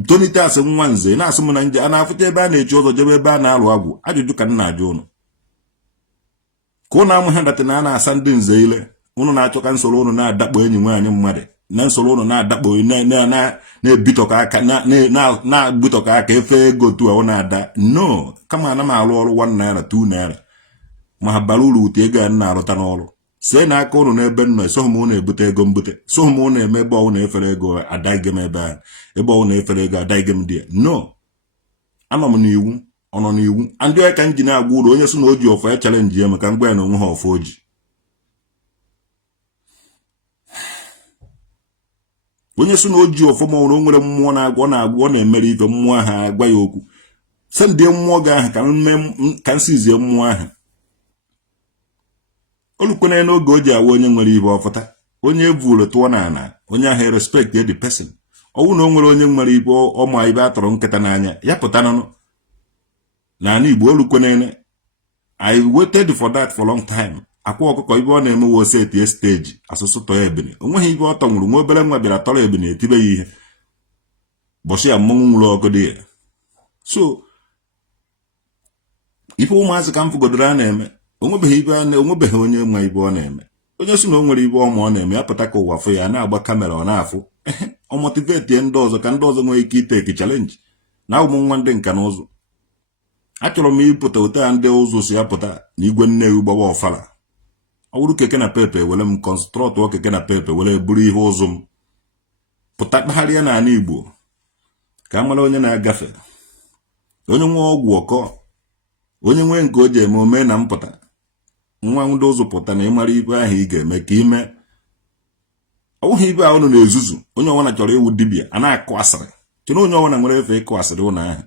tonite asị nwa nze na-asị m na nje a na-afụta ebe a na-echi ụzọ jebe ebe a na-alụ agwụ. Ajụjụ ka m na-ajụ ụnụ ka ụnụ amụ ha datị na a na-asa ndị nze ile ụnụ na-achọ ka nsoro ụnụ na-adakpo enyi nwaanyị mmadụ na nsoro ụnụ na-adakpo na-ebitọka aka na-agbutọka aka efe ego tu ahụ na-ada no kama ana m alụ ọrụ 1 naira 2 naira ma ha bara uru ute ego a na-arụta n'ọrụ see na aka ụnụ n'ebe nọ esoghị m ụnụ ebute ego mbute soghị m ụnụ eme ebe ọwụ na-efere ego adaghị m ebe ahụ ebe ọwụ na-efere ego adaghị m dị no anọ m n'iwu ọ nọ n'iwu ndị ọya ka m ji na-agwa ụlọ onye so na oji ọfọ ya chalenji ya maka ngwa ya na onwe ha ọfọ oji onye so na oji ọfọ ma ọrụ nwere mmụọ na-agwọ ọ na-emere ife mmụọ ahụ agwa ya okwu sendie mmụọ gị ahụ ka m sizie mmụọ ahụ olukwene n'oge o ji awa onye nwere ibe ọfụta onye evuru tụọ n'ala onye ahụ respect the person ọwụ na o nwere onye nwere ibe ọma ibe atọrọ nkịta n'anya ya pụta nọ n'ala Igbo olukwene. I waited for that for long time. Akwa Okuko ibe ọ na-eme wo set stage asụsụ tọọ ebene onweghị ibe ọ tọnwụrụ nwa obere nwa bịara tọrọ ebene etibe ya ihe bọsị ya mmọnwụ nwụrụ ọgụ dị ya so ife ụmụazị ka m fụgodoro a na-eme onwebeghị onye nwa ibe ọ na-eme onye si na o nwere ibe ọma ọ na-eme ya pụta ka ụwa fụ ya na-agba kamera ọ na-afụ ọ motivate ndị ọzọ ka ndị ọzọ nwee ike iteki challenge na ụmụ nwa ndị nka na ụzụ. Achọrọ m ịpụta otu a ndị ụzụ si ya pụta na igwe Nnewi gbawa ọfala ọ bụrụ keke na pepe were m kọnstrọtụ keke na pepe were buru ihe ụzụ m pụta kpagharịa n'ala Igbo ka a mara onye na-agafe onye nwe ọgwụ ọkọ onye nwee nke o ji eme ome na mpụta nwa ndị ụzụ pụta na ịmara ibe ahụ ị ga-eme ka ime ọ bụghị ibe ahụ nọ na-ezuzu onye ọwụna chọrọ iwu dibia a na-akụ asịrị chena onye ọwụna nwere efe ịkụ asịrị ụlọ ahụ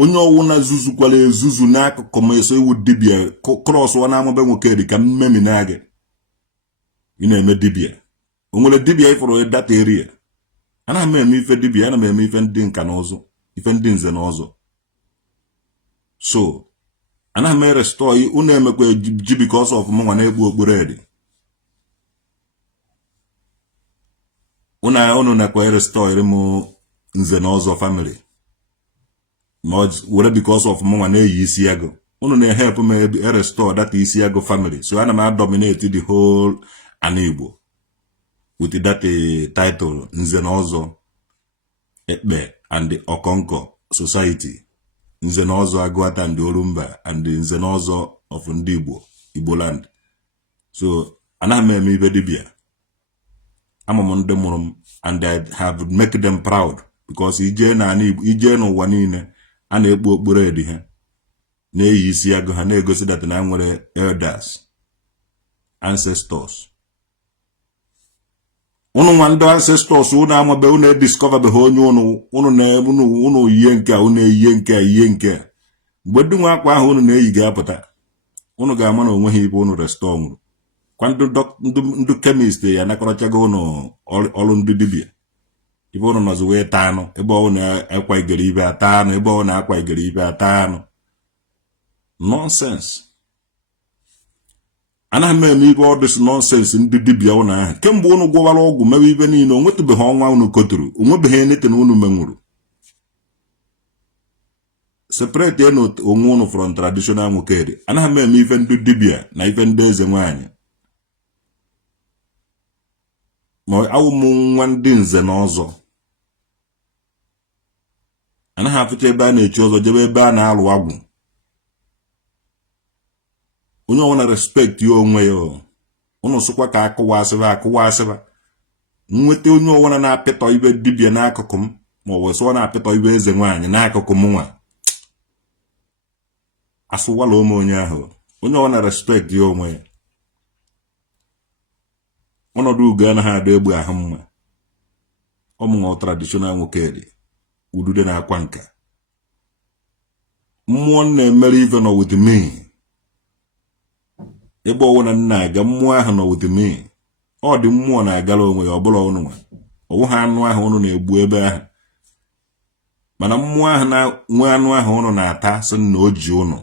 onye ọwụna zuzukwala ezuzu n'akụkụ ma eso iwu dibia krọs wa na-amabe nwoke dị ka mmemi na gị ị na-eme dibia o nwere dibia ịfụrụ data area ana m eme ife dibia ana m eme ife ndị nka na ụzụ ife ndị nze na ọzọ so ana m restore unu emekwa ji because of mụnwa na-egbu okporo edi unu na-ekwe restore m nze na ọzọ family ma were because of mụnwa na-eyi isi agụ unu na-help m restore that isi agụ family so ana m dominate the whole ana Igbo with that title nze na ọzọ ekpe and the Okonko society nze na ọzọ Agụata and Orumba and nze na ọzọ of ndị Igbo land so anaghị m eme ibe dibia ama m ndị mụrụ m and I have make them proud because ije n'ụwa niile a na-ekpu okporo edi ha na-eyi isi agụ ha na-egosi that na nwere elders ancestors unu nwa ndị ancestors unu amabe unu ediscover be ha onye unu yie nke unu eyiye nke ihe nke mgbe ndị nwa akwa ahụ unu na-eyi ga-apụta unu ga-ama na onweghị ibe unu restore nwụrụ kwa ndị chemist ya nakọrọchago unu ọrụ ndị dibia ibe unu nọzi wee taa anụ ebe ọ na-akwa igere ibe ata anụ ebe ọ na-akwa igere ibe ata anụ nonsense anaghị m eme ibe ọdịs nonsense ndị dibia ụnụ ahụ kemgbe unu gwọwara ọgwụ mewe ibe niile onwetụbeghị ọnwa unu koturu onwebeghị enetin unu menwuru separate onwe unu from traditional nwokedi anaghị m eme ife ndị dibia na ife ndị Ezenwanyi ma awụ m nwa ndị nze na ọzọ anaghị afụcha ebe a na-echi ọzọ jebe ebe a na-alụ agwụ onye ọwụna respect ya onwe ya unu sụkwa ka akụwa nweta onye ọwụna na-apịtọ ibe dibia n'akụkụ m ma ọ wee sọ na-apịtọ ibe Ezenwanyi n'akụkụ m nwa asụwala ụmụ onye ahụ onye ọ na respect ya onwe ya ọnọdụ ugo anaghị adị egbe ahụ mma ọmụnwa traditional nwoke dị udude na-akwa nka mmụọ na-emere ife nọ with me ebe ọwụ na nna aga mmụọ ahụ nọ with me ọ dị mmụọ na-agara onwe ya ọbụla ọnụ nwa ọwụ ha anụ ahụ ụnụ na-egbu ebe ahụ mana mmụọ ahụ na nwe anụ ahụ ụnụ na-ata sị na o ji ụnụ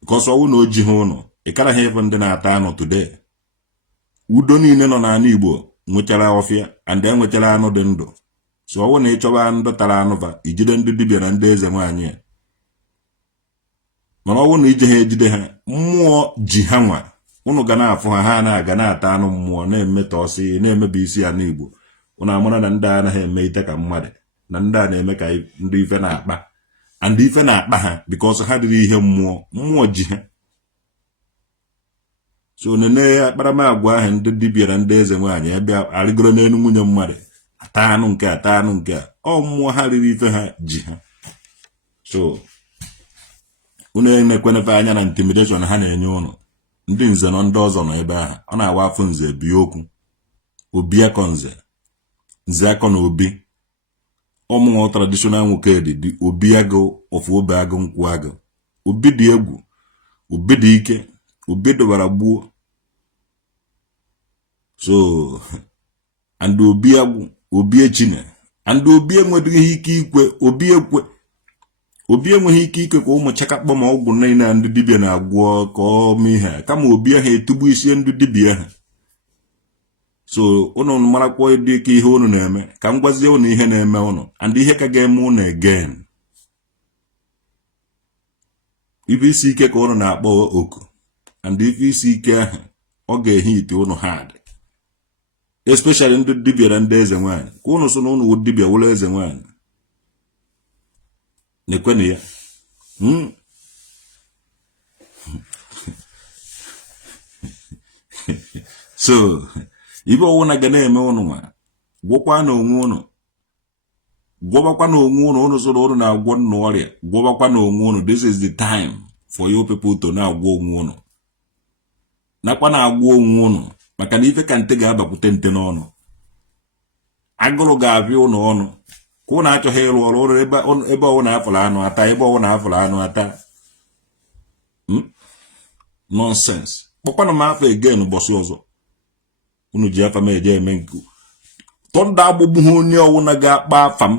because ọwụ na o ji ha ụnụ ị karaghị ebe ndị na-ata anụ today udo niile nọ n'ala Igbo nwechara ọfịa and enwechara anụ dị ndụ so ọwụ na ịchọba ndụ tara anụva ijide ndị dibịa na ndị eze nwaanyị mana ọwụ na ije ha ejide ha mmụọ ji ha nwa ụnụ ga na-afụ ha ha na-aga na-ata anụ mmụọ na-emetọ ọsị na-emebe isi ala Igbo ụnụ amara na ndị anaghị eme ite ka mmadụ na ndị a na-eme ka ndị ife na-akpa and ife na-akpa ha because ha dịrị ihe mmụọ ji ha so nene akparamagwa ahụ ndị dibịa na ndị eze nwaanyị ebe arịgoro n'elu nwunye mmadụ ata anụ nke a ọ mmụọ ha riri ife ha ji ha so unu na-ekwenefe anya na intimidation ha na-enye ụnụ ndị nze na ndị ọzọ nọ ebe ahụ ọ na-awa afọ nze bie okwu obi akọ nze akọ na obi ọmụnwa traditional nwoke dị obi agụ ofu obe agụ nkwụ agụ obi dị egwu obi dị ike obi dọbara gbuo so and obi agwụ obi echine and obi enweghị ike ikwe obi enweghị ike ikwe ka ụmụ chakakpọ ma ọgwụ niile ndị dibịa na-agwọ ka ọ mee ha kama obi ahụ etugbu isi ndị dibịa ha so ụnụ marakwa ịdị ike ihe ụnụ na-eme ka m gwazie ụnụ ihe na-eme ụnụ and ihe ka ga-eme ụnụ again ife isi ike ka ụnụ na-akpọ oku and ife isi ike ahụ ọ ga-ehe ite ụnụ hard especially ndị dibịa na ndị eze nwaanyị ka ụnụ so na ụnụ wụ dibịa wụla eze nwaanyị na-ekwenụ ya so ibe ọwụna ga na-eme ụnụ nwa gwọkwa na onwe ụnụ gwọbakwa na onwe ụnụ ụnụ so na ụnụ na-agwọ nnụ ọrịa gwọbakwa na onwe ụnụ this is the time for you people to na-agwọ onwe ụnụ nakwa na-agwọ onwe ụnụ maka na ife ka nte ga-abakwute nte n'ọnụ agụrụ ga-abịa ụnụ ọnụ ka ụnụ achọghị ịrụ ọrụ ụrụ ebe ọwụ na-afụrụ anụ ata ebe ọwụ na-afụrụ anụ ata nonsense kpọkwanụ m afọ again ụbọchị ọzọ unu ji afa m eje eme nke tọnda agbụgbụ ha onye ọwụna ga-akpa afa m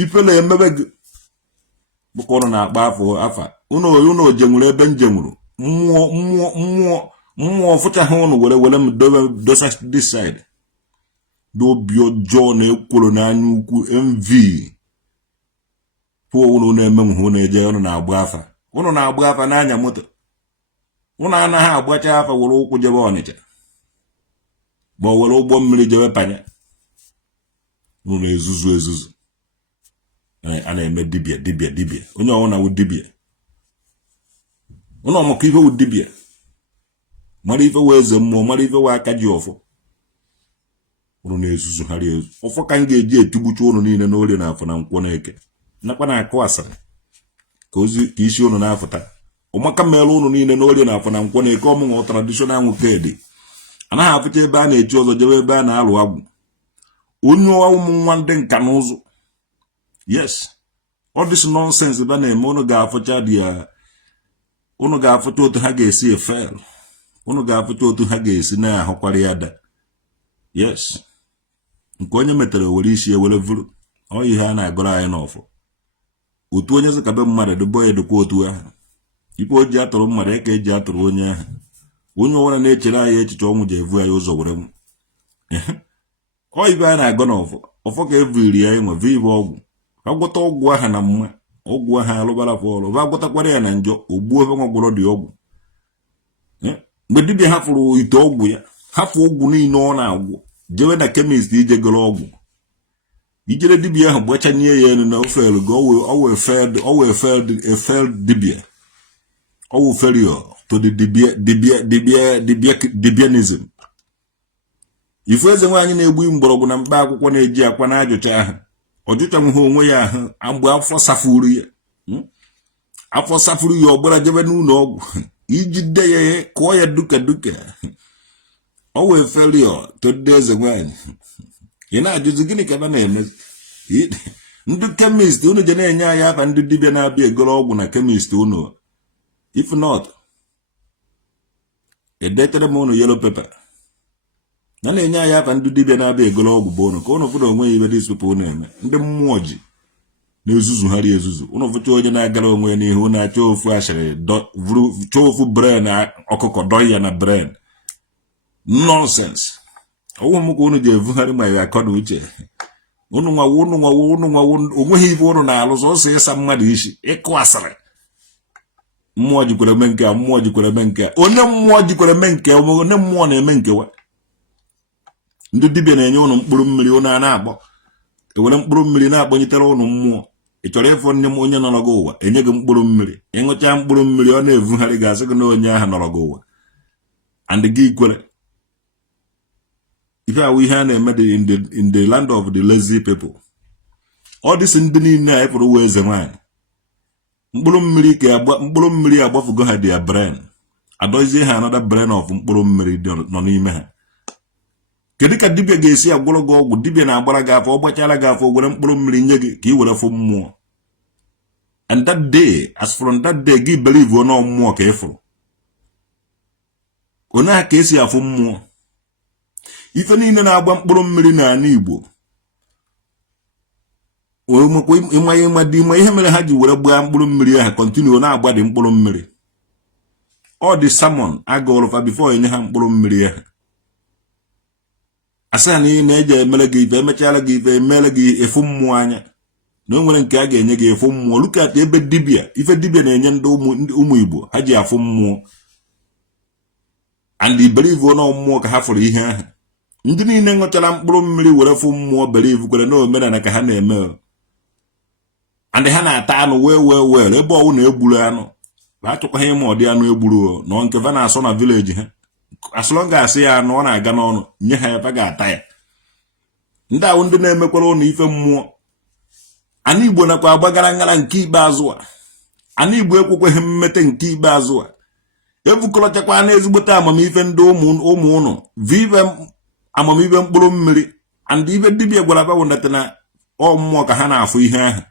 ifele emebe gị bụka ụnụ na-akpa afa unu ojenwuru ebe njenwuru mmụọ fụcha ha ụnụ were m dosa this side n'obi ọjọọ na ekworo na anya ukwu mv pụọ ụnụ na-emenwu ha na-eje ụnụ na-agba afa n'anya moto ụnụ anaghị agbacha afa were ụkwụ jebe Ọnịcha ma ọ were ụgbọ mmiri jebe Panya ụnụ na-ezuzu a na-eme dibịa onye ọwụna wụ dibịa ụnụ ọmụkọ ife wụ dibịa mara ife wee eze mmụọ mara ife wee aka ji ọfọ ụnụ na-ezuzu ha rie ọfọ ka m ga-eji etugbucha ụnụ niile n'orie na afọ na nkwọ na eke nakwa na-akụ asara ka isi ụnụ na-afụta ụmaka mere ụnụ niile n'orie na afọ na nkwọ na eke ọmụnwa traditional nwoke dị anaghị afụcha ebe a na-echi ọzọ jebe ebe a na-alụ agwụ onye ụmụ nwa ndị nka na ụzụ yes all this nonsense ba na-eme ụnụ ga-afụcha otu ha ga-esi efel ụnụ ga-afụcha otu ha ga-esi na-ahụkwara ya da yes nke onye metere were isi ewere vuru ọ ihe a na-agọrọ anyị n'ọfọ otu onye zikabe mmadụ dịbọ ya dịkwa otu ahụ ikpe o ji atụrụ mmadụ eke eji atụrụ onye ahụ onye ọbụla na-echere anyị echiche ọnwụ ji evu anyị ụzọ were m ọ ibe a na-agọ n'ọfọ ọfọ ka eviri ya enwe vive ọgwụ ha gwọta ọgwụ aha na mma ọgwụ aha alụbara kwa ọrụ ha gwọtakwara ya na njọ ogbuo ebe nwa gwọrọ dị ọgwụ mgbe dibịa hafụrụ ite ọgwụ ya hafụ ọgwụ niile ọ na-agwụ jewe na kemist ije goro ọgwụ ijere dibịa ahụ gbachanye ya elu na ofelu gị ọwụ efeld dibịa ọwụ failure to the dibianism ifu eze nwaanyị na-egbu mgbọrọgwụ na mkpa akwụkwọ na-eji akwa na ajụcha ahụ ọjụcha nwụha onwe ya ahụ mgbe afọ safuru ya afọ safuru ya ọgbara jebe n'ụlọ ọgwụ ijide ya kụọ ya duka o wee failure to ndị Ezenwanyi. Ị na-ajụzi gịnị ka ebe na-eme ndị chemist unu je na-enye anyị afa ndị dibịa na-abịa egoro ọgwụ na chemist unu, if not edetere m unu yellow paper na-enye anyị afa ndị dibịa na-abịa egoro ọgwụ bụ unu ka unu fụrụ onwe ya ibe dis people na-eme ndị mmụọ ji na-ezuzu ha ezuzu. Unu fụcha onye na-agara onwe ya n'ihu na-achọ ofu ashịrị chọọ ofu brain ọkụkọ dọọ ya na brain nonsense. Ọwụ m ka unu ji evugharị ma ya akọ na uche unu nwawo onweghị ibe unu na-alụ sọsọ ịsa mmadụ isi ịkụ asịrị. Mmụọ jikwara eme nke a, mmụọ jikwara eme nke a. Onye mmụọ jikwara eme nke a, onye mmụọ na-eme nkewa. Ndị dibịa na-enye unu mkpụrụ mmiri unu a na-akpọ ewere mkpụrụ mmiri na-akpọnyetere unu mmụọ. Ị chọrọ ịfụ nne m onye nọrọ gị ụwa enye gị mkpụrụ mmiri, ịṅụcha mkpụrụ mmiri ọ na-evugharị gị asị gị na onye ahụ nọrọ gị ụwa and gị ikwere. Ife awụ ihe a na-eme in the land of the lazy people. Ọ dịsị ndị niile a ịpụrụ wee Ezenwanyi mkpụrụ mmiri agbafugo ha dia brain adọzie ha another brain of mkpụrụ mmiri nọ n'ime ha. Kedu ka dibịa ga-esi agwụrụ gị ọgwụ? Dibịa na-agbara gị afọ, ọ gbachara gị afọ, were mkpụrụ mmiri nye gị ka ị were fụ mmụọ. And that day, as from that day, gị believe na mmụọ ka ịfụrụ. Onye ha ka esi afụ mmụọ. Ife niile na-agba mkpụrụ mmiri n'ala Igbo ịma ihe mere ha ji were gbaa mkpụrụ mmiri ahụ continue na-agba dị mkpụrụ mmiri. Ọ dị salmon agụrụfa before enye ha mkpụrụ mmiri ahụ. Asa na ị na-eje emere gị ife, emechala gị ife, emere gị efu mmụọ anya na o nwere nke a ga-enye gị efu mmụọ. Look at ebe dibịa, ife dibịa na-enye ndị ụmụ Igbo ha ji afụ mmụọ and i believe na mmụọ ka ha fụrụ ihe ahụ. Ndị niile ṅụchara mkpụrụ mmiri were fụ mmụọ believe kwere na omenala ka ha na-eme and ha na-ata anụ wee ebe ọwụ na-egburu anụ ha chọkwaghị ịma ọdị anụ egburu nọ nke va na-asọ na village ha. As long as ya anụ ọ na-aga n'ọnụ nye ha ebe ga-ata ya. Ndị ahụ ndị na-emekwara ụnụ ife mmụọ. Ana Igbo nakwa agbagara ngara nke ikpeazụ a. Ana Igbo ekwekweghị mmete nke ikpeazụ a. Ebukọrọchakwa na ezigbote amamife ndị ụmụ ụnụ vive amamife mkpụrụ mmiri and ife dibịa gwara bawụnata na ọ mmụọ ka ha na-afụ ihe ahụ.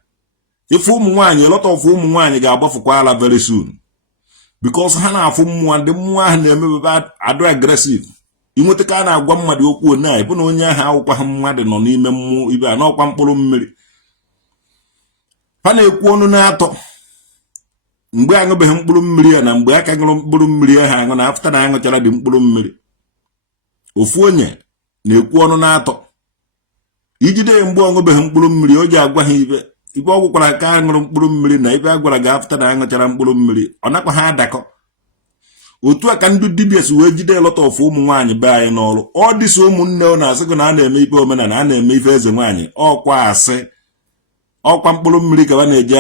Ife ụmụ nwaanyị lot of ụmụ nwaanyị ga-agbafukwa ala very soon because ha na-afụ mmụọ ndị mmụọ ahụ na-emebe adụ aggressive. Inweta ka a na-agwa mmadụ okwu onye bụ na onye ahụ awụkwa ha mmadụ nọ n'ime mmụọ ibe a n'ọkwa mkpụrụ mmiri. Ha na-ekwu ọnụ na-atọ mgbe aṅụbeghị mkpụrụ mmiri a na mgbe aka ṅụrụ mkpụrụ mmiri ahụ aṅụ na afta na aṅụchara dị mkpụrụ mmiri. Ofu onye na-ekwu ọnụ na-atọ ijide ya mgbe ọ ṅụbeghị mkpụrụ mmiri o ji agwa ha ibe ọ gwụkwara ka a ṅụrụ mkpụrụ mmiri na ibe a gwara gị afta na aṅụchara mkpụrụ mmiri ọ nakwa ha adakọ. Otu a ka ndị dibịa si wee jide lọta of ụmụ nwaanyị be anyị n'ọrụ. Ọ dịsị ụmụnne ọ na-asị gị na a na-eme ife omenala, a na-eme ife Ezenwanyi ọkwa asị ọkwa mkpụrụ mmiri ka a na-eji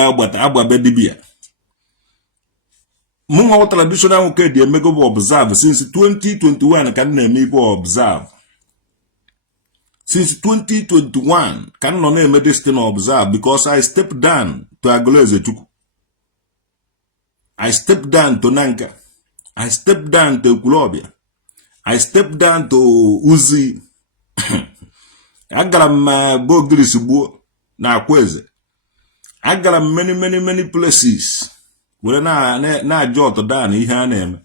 agbabe dibịa. Mụnwa traditional nwoke dị emego bụ observe since 2021 ka m na-eme ife observe. Since 2021 ka m nọ na-eme this thing observe because I stepped down to Agoleze Chukwu. I stepped down to Nanka. I stepped down to Ekwulobia. I stepped down to Uzi. Agara m Bogiris Gbuo na Akweze. Agara m many places were na-ajụ ọtọda na ihe a na-eme.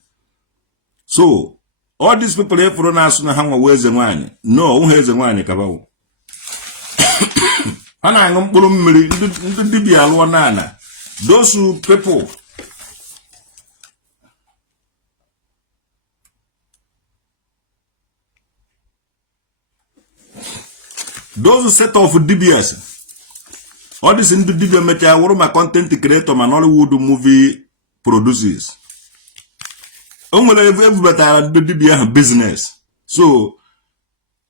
So all these people efuru na-asụ na ha nwa Ezenwanyi no ụha Ezenwanyi ka bawo. Ha na-aṅụ mkpụrụ mmiri ndị dibịa alụọ n'ala. Those people those set of DBS, all this into dibia mecha wụrụ ma content creator ma Nollywood movie producers. O nwere evubetara ndị dibia ahụ business. So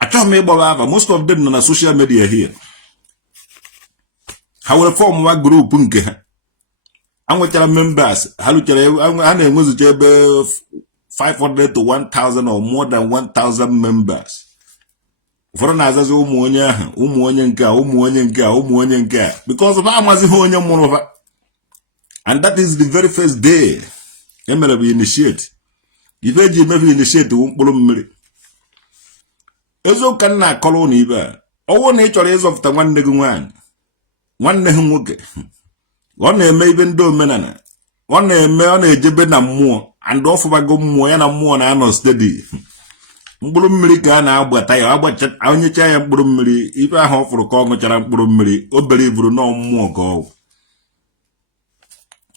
achọghị m ịgbawa ava, most of them nọ na social media here. Ha were form wa group nke ha. Anwechara members, ha na-enwezucha ebe 500 to 1000 or more than 1000 members. Ụfọdụ na-azazi ụmụ onye ahụ, ụmụ onye nke a, ụmụ onye nke a, ụmụ onye nke a, because ha amazighị onye mụrụ ha. And that is the very first day. Emere be initiate. If eji maybe initiate mkpụrụ mmiri. Ezo kan na akọrọ na ibe a. Ọwụ na ị chọrọ ịzọpụta nwanne gị nwaanyị. Nwanne ha nwoke. Ọ na-eme ibe ndị omenala. Ọ na-eme ọ na-ejebe na mmụọ. And ọfụbago mmụọ ya na mmụọ na-anọ steady. Mkpụrụ mmiri ka a na-agbata ya. Onyecha ya mkpụrụ mmiri. Ibe ahụ ọ fụrụ ka ọ ṅụchara mkpụrụ mmiri. O bere iburu na mmụọ ka ọ.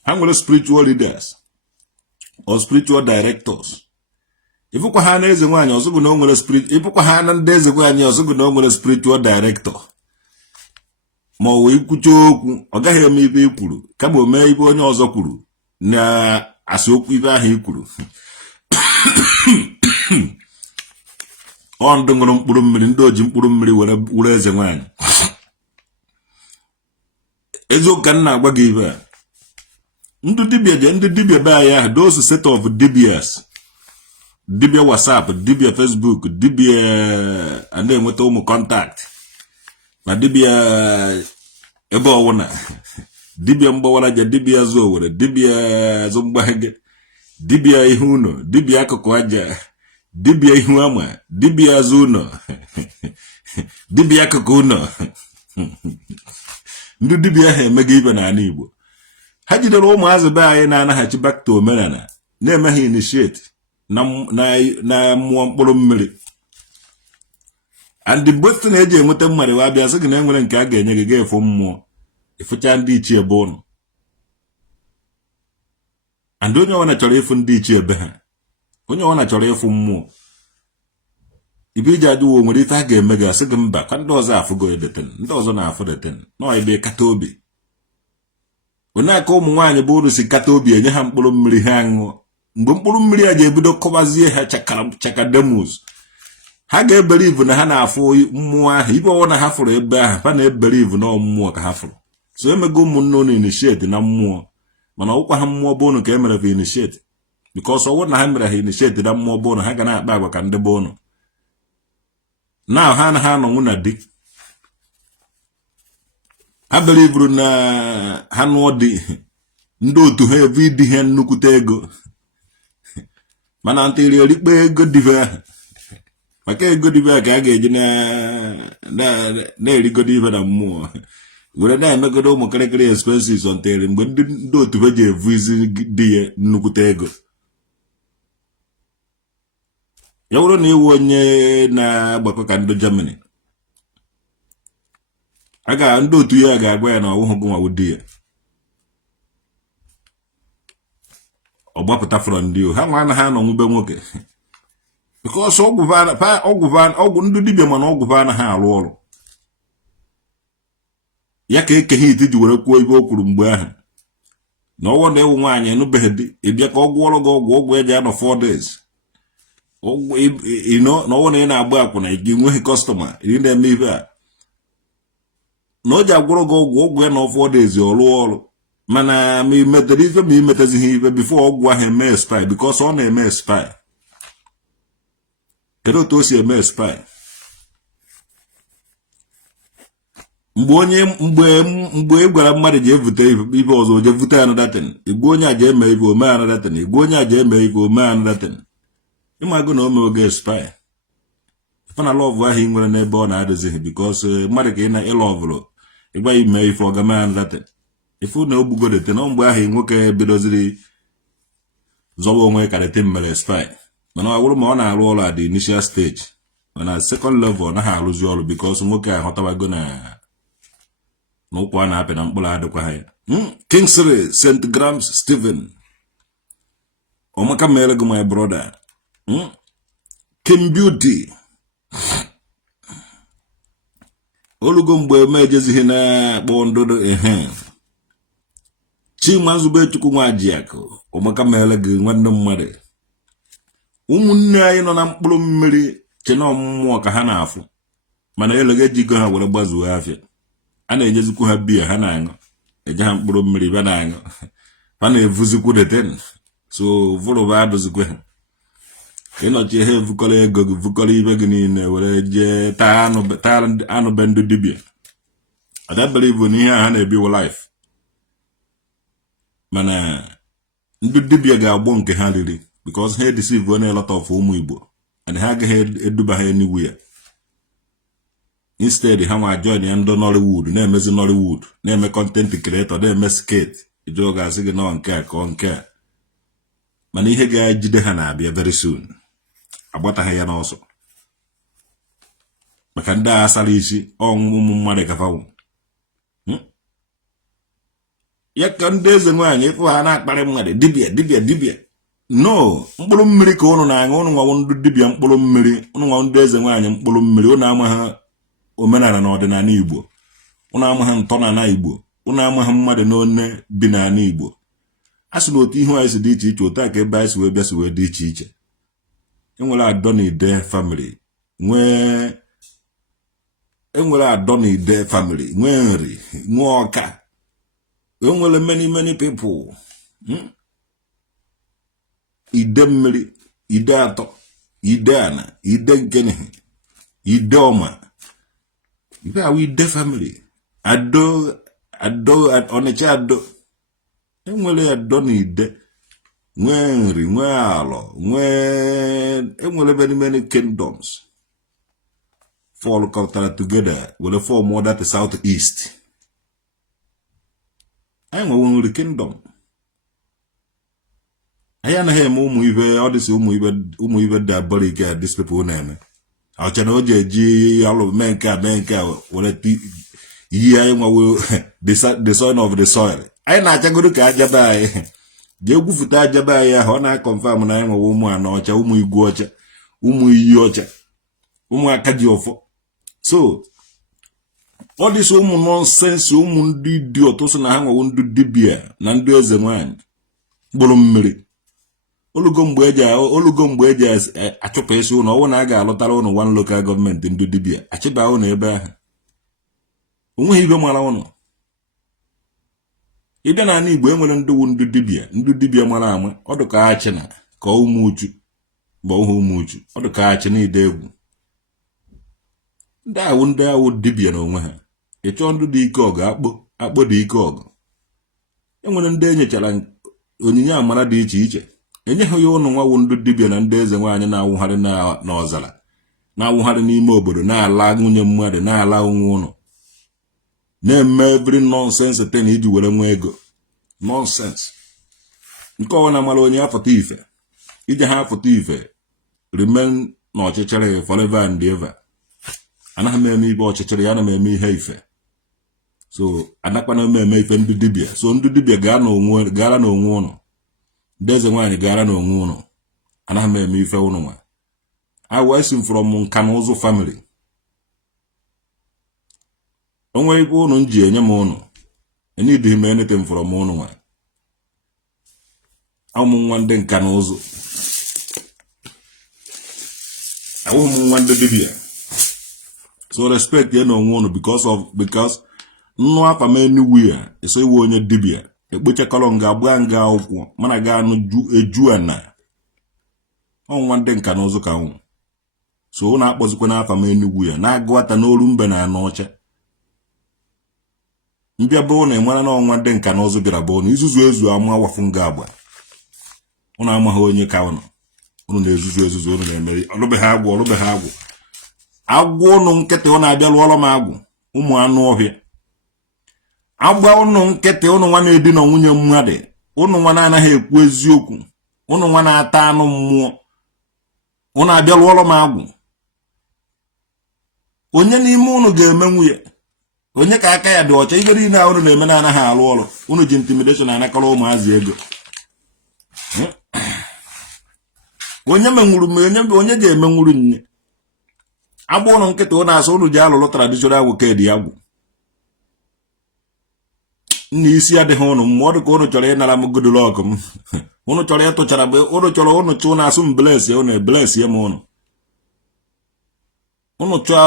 Ha nwere spiritual leaders. Or spiritual directors. Ifukwa ha na Ezenwanyi ọzọgụ na o nwere spirit. Ifukwa ha na ndị Ezenwanyi ọzọgụ na o nwere spiritual director. Ma o wee kwuche okwu, ọ gaghị eme ibe ikwuru, kama o mee ibe onye ọzọ kwuru na asị okwu ibe ahụ ikwuru. Ọ ndị ṅụrụ mkpụrụ mmiri, ndị oji mkpụrụ mmiri were Ezenwanyi. Eziokwu ka m na-agwa gị ibe a. Ndị dibia be anyị ahụ, those set of dibias. Dibia WhatsApp, dibia Facebook, dibia a na-enweta ụmụ contact. Na dibia ebe ọwụna. Dibia mgbawaraja, dibia zowere, dibia zomgbahege, dibia ihu ụnọ, dibia akụkụ aja, dibia ihu ama, dibia azụ ụnọ, dibia akụkụ ụnọ. Ndị dibia ahụ emega ibe n'ala Igbo. Ha jidere ụmụazị be anyị na-anaghachi back to omenala, na-emeghị initiate na mmụọ mkpụrụ mmiri. And the best na-eji enweta mmadụ wa bịa sị gị na enwere nke a ga-enye gị ga-efu mmụọ. Ịfụcha ndị ichie ebe ụnụ. And onye ọbụla chọrọ ịfụ ndị ichie ebe ha. Onye ọbụla chọrọ ịfụ mmụọ. Ibe iji ajụwa o nwere ife a ga-eme gị asị gị mba, ka ndị ọzọ afụgo edeten, ndị ọzọ na-afụ deten, nọọ ebe kata obi. Onye aka ụmụ nwaanyị bụ uru si kata obi enye ha mkpụrụ mmiri ha ṅụọ. Mgbe mkpụrụ mmiri a ga-ebido kọbazie ha chakademus. Ha ga-ebelive na ha na-afụ mmụọ ahụ. Ibe ọwụ na ha fụrụ ebe ahụ, ha na-ebelive na mmụọ ka ha fụrụ. So emego ụmụnne unu initiate na mmụọ. Mana ọkwa ha mmụọ bụ unu ka emere ha initiate. Because ọwụ na ha mere ha initiate na mmụọ bụ unu, ha ga na-akpa agwa ka ndị bụ unu. Na ha anaghị anọnwụ na di. Ha belivuru na ha nụọ di. Ndị otu ha evu di ha nnukwute ego. Mana ntiri erikpe ego dive ahụ. Maka ego dive ka a ga-eji na-erigodo ife na mmụọ. Were na-emegodo ụmụ kịrịkịrị expenses ntiri mgbe ndị otu ha ji evu izi di ya nnukwute ego. Ya bụrụ na iwu onye na-agbakọ ka ndị Germany. Ndị otu ya ga-agwa ya na ọwụhụ gị nwawu di ya. Ọ gbapụta from ndị ha nwa anaghị anọ nwube nwoke. Because ọgwụ ndị dibia mana ọgwụ anaghị arụ ọrụ. Ya ka ekeghị iti ji were kwuo ibe o kwuru mgbe ahụ. Na ọwụ na ewu nwaanyị enụbeghị di, ịbịa ka ọgwụ ọrụ gị ọgwụ eji anọ 4 days. Na ọwụ na ị na-agba akwụna ị nweghị kọstọma ị na-eme ibe a. Na o ji agwụrụ gị ọgwụ ya na 4 days ọrụ ọrụ. Mana ma imetere ife ma imetezighị ife before ọgwụ ahụ eme expire because ọ na-eme expire. Kedu otu o si eme expire? Mgbe ị gwara mmadụ ji evute ife ọzọ je vute another thing. Igwe onye a ji eme ife ome another thing. Igwe onye a ji eme ife ome another thing. Ịmago na o mee oge expire. Ife na lọvụ ahụ ị nwere n'ebe ọ na-adịzighị because mmadụ ka ị na-ịlọvụrụ ịgwa ime ife ọ ga-eme another thing. Ifu na ogbugodete na mgbe ahụ nwoke bidoziri zọwa onwe ka dete mere expire. Mana ọ bụrụ ma ọ na-arụ ọrụ at the initial stage. Mana second level ọ naghị arụzi ọrụ because nwoke a ghọtabago na ụkwụ a na-apị na mkpụrụ adịkwa ha ya. Kingsley St. Grams Stephen. Ọmaka mere gị my brother. Kim Beauty. Olugo mgbe m ejezighị na akpọ ndodo Chima Nzubechukwu Nwajiakụ. Ọmaka mere gị nwanne mmadụ. Ụmụnne anyị nọ na mkpụrụ mmiri chena ọmụmụ ka ha na-afụ. Mana elega jigo ha were gbazuo afịa. A na-enyezikwu ha biya ha na-aṅụ. Eje ha mkpụrụ mmiri ba na-aṅụ. Ha na-evuzikwu deten. So vụrụba adụzikwe ha. Ịnọchi ihe vukọrọ ego gị vukọrọ ibe gị niile were jee taa anụ be ndị dibia. Adabere ibu n'ihe ha na-ebiwo life. mana ndị dibia ga-agbọ nke ha riri because ha deceive a lot of ụmụ Igbo and ha agaghị eduba ha anywhere. Instead ha nwa join ya ndị Nollywood na-emezi Nollywood na-eme content creator na-eme skate ijo ga-asị gị nọ nke a ka ọ nke a mana ihe ga-ejide ha na-abịa very soon agbata ha ya n'ọsọ maka ndị a asara isi ọnwụ ụmụ mmadụ kafanwu ya ka ndị Ezenwanyi ịfụ ha na-akparị mmadụ dibia no mkpụrụ mmiri ka ụnụ na-aṅụ ụnụ nwawo ndị dibia mkpụrụ mmiri ụnụ nwawo ndị Ezenwanyi mkpụrụ mmiri ụnụ ama ha omenala na ọdịnala Igbo ụnụ ama ha ntọnala Igbo ụnụ ama ha mmadụ n'one bi n'ala Igbo a sị na otu ihu anyị si dị iche iche otu a ka ebe anyị si wee bịa si wee dị iche iche enwere Adonide family nwee Nri nwee Ọka enwere many people ide mmiri ide atọ ide ana ide gene ide ọma ibe awu ide family ado Ọnịcha ado enwere Adonide nwee Nri nwee Alọ enwere many kingdoms fall together were form that South East. I nwe Nri kingdom. I anaghị eme ụmụ ibe ọ dịsị ụmụ ibe diabolic these people na-eme. Ọcha na o ji eji alụ mee nke a were ihe anyị nwewo the son of the soil. Anyị na-achagoro ka ajaba anyị jee gwufụta ajaba anyị ahụ ọ na-akọnfam na anyị nwewo ụmụ anọ ọcha ụmụ igwe ọcha ụmụ iyi ọcha ụmụ aka ji ọfọ. So all this ụmụ nonsense ụmụ ndị dị ọtụtụ na ha nwewo ndị dibia na ndị Ezenwanyi gburu mmiri olugo mgbe eji achụpụ isi ụnụ ọwụ na a ga-alụtara ụnụ one local government ndị dibia achịba ụnụ ebe ahụ onweghị ibe mara ụnụ ịbịa n'ala Igbo enwere ndị dibia mara ama ọ dị ka achị na ka ụmụ uchu bụ ụmụ uchu ọ dị ka achị na ide egwu ndị awụ dibia na onwe ha ịchọ ndị dị ike ọgụ akpọ dị ike ọgụ enwere ndị enyechara onyinye amara dị iche iche enyeghị ya ụnụ nwawo ndị dibia na ndị Ezenwanyi na-awụgharị n'ọzara na-awụgharị n'ime obodo na-ala nwunye mmadụ na-ala onwe ụnụ na-eme every nonsense thing iji were nwa ego nonsense nke ọwa na-amara onye afọta ife ije ha afọta ife remain n'ọchịchịrị forever and ever. Anaghị m eme ibe ọchịchịrị ya na m eme ihe ife so anakwana m eme ife ndị dibia so ndị dibia gara n'onwe ụnụ ndị Ezenwanyi gara n'onwe ụnụ anaghị m eme ife ụnụ nwa I was from nka na ụzụ family onwe ibe ụnụ nji enye m ụnụ need him anything from ụnụ nwa ụmụ nwa ndị nka na ụzụ ụmụ nwa ndị dibia so respect ya na onwe ụnụ because nnụ afa m anywhere eso iwe onye dibia ekpochakọrọ nga agba nga akwụkwọ mana ga anụ eju ana ọnwa ndị nka na ụzụ ka nwụ so ụnụ akpọzikwa n'afa m anywhere na-agụata n'olu mbe na anọ ọcha mbịa bụ ụnụ enwere na ọnwa ndị nka na ụzụ bịara bụ ụnụ izuzu ezu ama wafu nga agba ụnụ amaghị onye ka ụnụ na-ezuzu ụnụ na-emeri ọlụbeghị agwụ agwụ ụnụ nkịtị ụnụ abịa lụọrọ m agwụ ụmụ anụ ọhịa agba ụnụ nkịtị ụnụ nwa na-edina nwunye mmadụ ụnụ nwa na-anaghị ekwu eziokwu ụnụ nwa na-ata anụ mmụọ ụnụ abịa lụọrọ m agwụ onye n'ime ụnụ ga-eme nwunye onye ka aka ya dị ọcha ibe niile a ụnụ na-eme na-anaghị alụ ọrụ ụnụ ji intimidation anakọrọ ụmụazị ego onye menwuru onye ga-emenwuru nne agba ụnụ nkịtị ụnụ asụ ụnụ ji alụlụ traditional woked ya gwụ nna isi adịghị ụnụ mma ọ dị ka ụnụ chọrọ ịnara m Goodluck m ụnụ chọrọ ịtụchara mgbe ụnụ chọrọ ụnụ chụ ụnụ asụ m blesi ụnụ eblesi ya m ụnụ chọọ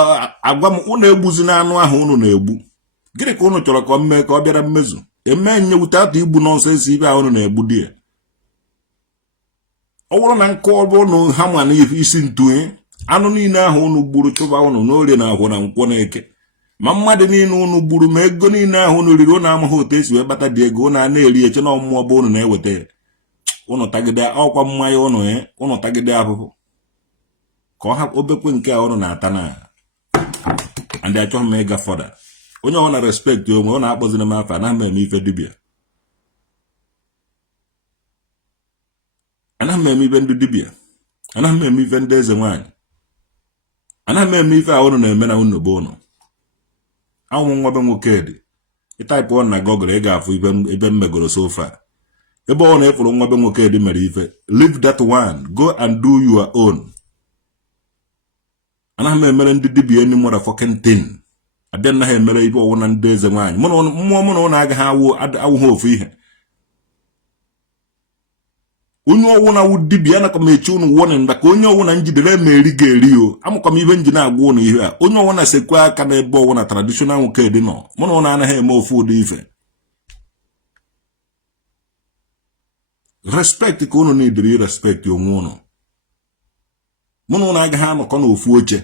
agwa m ụnụ egbuzi na anụ ahụ ụnụ na-egbu gịnị ka ụnụ chọrọ ka ọ mee ka ọ bịara mmezu eme nyewute atụ igbu nọnsensị ibe ahụ ụnụ na-egbu di ya ọ bụrụ na nke ọbụ ụnụ ha ma na isi ntụnye anụ niile ahụ ụnụ gburu chụba ụnụ n'orie na ahụ na nkwọ na eke ma mmadụ niile unu gburu ma ego niile ahụ unu riri unu amaghị otu esi wee kpata dị ego unu na-eri eche na ọmụmụ bụ unu na-eweta ya unu tagide ọkwa mmanya unu tagide ahụhụ ka ọ hapụ obekwe nke a unu na-ata na and achọghị m ịga fọda onye ọ na respect onwe ọ na-akpọziri m afọ anaghị m eme ife dibịa anaghị m eme ife ndị dibịa anaghị m eme ife ndị eze nwaanyị anaghị m eme ife a unu na-eme na unu bụ unu anwụ nwa be nwoke dị ịtaịpụ ọ na Google ị ga-afụ ebe m megoro sofa ebe ọ na-efuru nwa be nwoke dị mere ife leave that one go and do your own anaghị m emere ndị dibịa any motherfucking thing abịa naghị emere ife ọwụ na ndị eze nwaanyị mmụọ mụ na ụlọ agaghị awụghị ofu ihe onye ọwụ na wụ dibịa anakọ m echi unu warning maka onye ọwụ na njidere ma eri ga-eri o amụkọ m ihe nji na-agwa ụnụ ihe a onye ọwụ na sekwe aka n'ebe ọwụ na traditional nwoke dị nọ mụ na ụlọ anaghị eme ofu ụdị ife respect ka unu na-ediri respect onwe unu mụ na ụlọ agaghị anọkọ n'ofu oche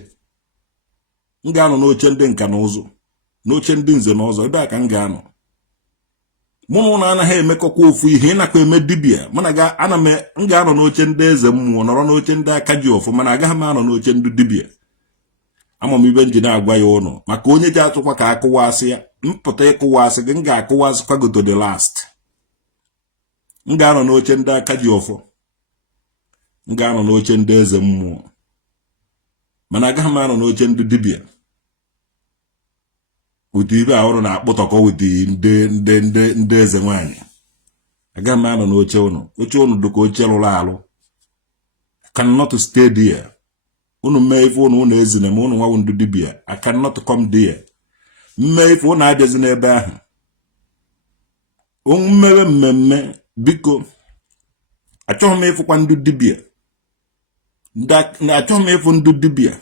m ga-anọ n'oche ndị nka na ụzụ n'oche ndị nze na ọzọ ebe a ka m ga-anọ mụ na ụlọ anaghị emekọkwa ofu ihe ịnakwa eme dibịa m ga-anọ n'oche ndị eze mmụọ nọrọ n'oche ndị aka ji ọfụ mana agaghị m anọ n'oche ndị dibịa ama m ibe njide agwa ya ụnụ maka onye ji achụkwa ka akụwasị ya mpụta ịkụwasị gị m ga-akụwasịkwa go to the last m ga-anọ n'oche ndị aka ji ọfọ m ga-anọ n'oche ndị eze mmụọ mana agaghị m anọ n'oche ndị dibịa ụdị ibe ahụrụ na-akpụtọkọ ụdị ndị eze nwaanyị agaghị m anọ n'oche ụnụ oche ụnụ dịka oche rụrụ arụ cannot stay there unu mee ife ụnụ ezine ma ụnụ nwawu ndị dibịa I cannot come there mmee ife ụnụ abịazi n'ebe ahụ mmewe mmemme biko achọghị m ịfụkwa ndị dibịa achọghị m ịfụ ndị dibịa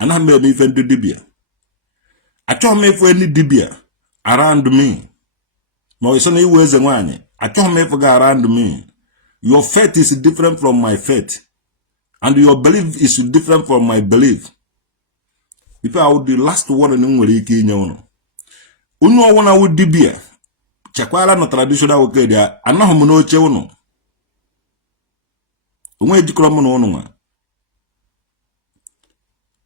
anaghị m eme ife ndị dibịa achọghị m ịfụ ndị dibịa around me ma ọ iso na iwu eze nwaanyị achọghị m ịfụ gị around me your faith is different from my faith and your belief is different from my belief ife ahụ the last warning m nwere ike inye ụnụ onye ọwụna wụ dibịa chekwala na traditional nwoke dị anaghị m n'oche ụnụ onwe ejikọrọ m na ụnụ nwa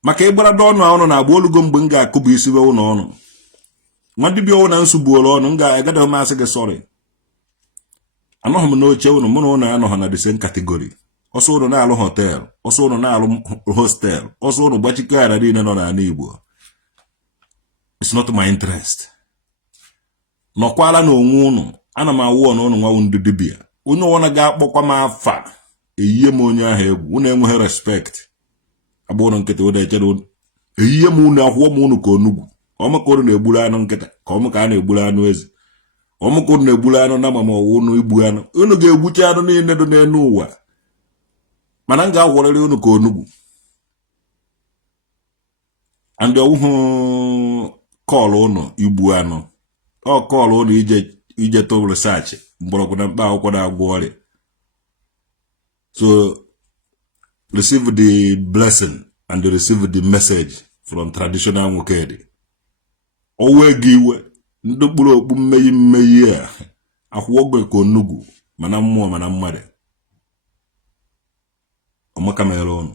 maka ịgbarada ọnụ a ụnụ na-agba olugo mgbe m ga-akụbụ isi be ụnụ ọnụ nwa dibịa ọwụ na nsogbuola ọnụ m ga-agadaghị m asị gị sọrị anọghị m n'oche ụnụ mụ na ụnụ anọghị na the same category ọsọ ụnụ na-alụ hotel ọsọ ụnụ na-alụ hostel ọsọ ụnụ gbachikọ ara niile nọ n'ala Igbo it's not my interest nọkwala na onwe ụnụ ana m awụ ọnụ ụnụ nwawu ndị dibịa onye ọwụna ga-akpọkwa m afa eyihe m onye ahụ egwu unu enweghị respect abụ ụnụ nkịta ụnụ echere eyihe m unu akwụọ m unu ka onugwu ọmụka ụnụ na-egburu anụ nkịta ka ọmụka a na-egburu anụ ezi ọmụka ụnụ na-egburu anụ na ma ọwụ ụnụ igbu anụ unu ga-egbucha anụ niile dị n'elu ụwa mana m ga-agwọrịrị unu ka onugwu and ọwụhụ kọọlụ ụnụ igbu anụ ọ kọọlụ ụnụ ije to research mgbọrọgwụ na mkpa akwụkwọ na-agwọ ọrịa so receive the blessing and receive the message from traditional nwokedi owe gị iwe ndị kpụrụ okpu mmeghi a akwụkwọ ka onugwu mana mmụọ mana mmadụ ọmaka mere ọnụ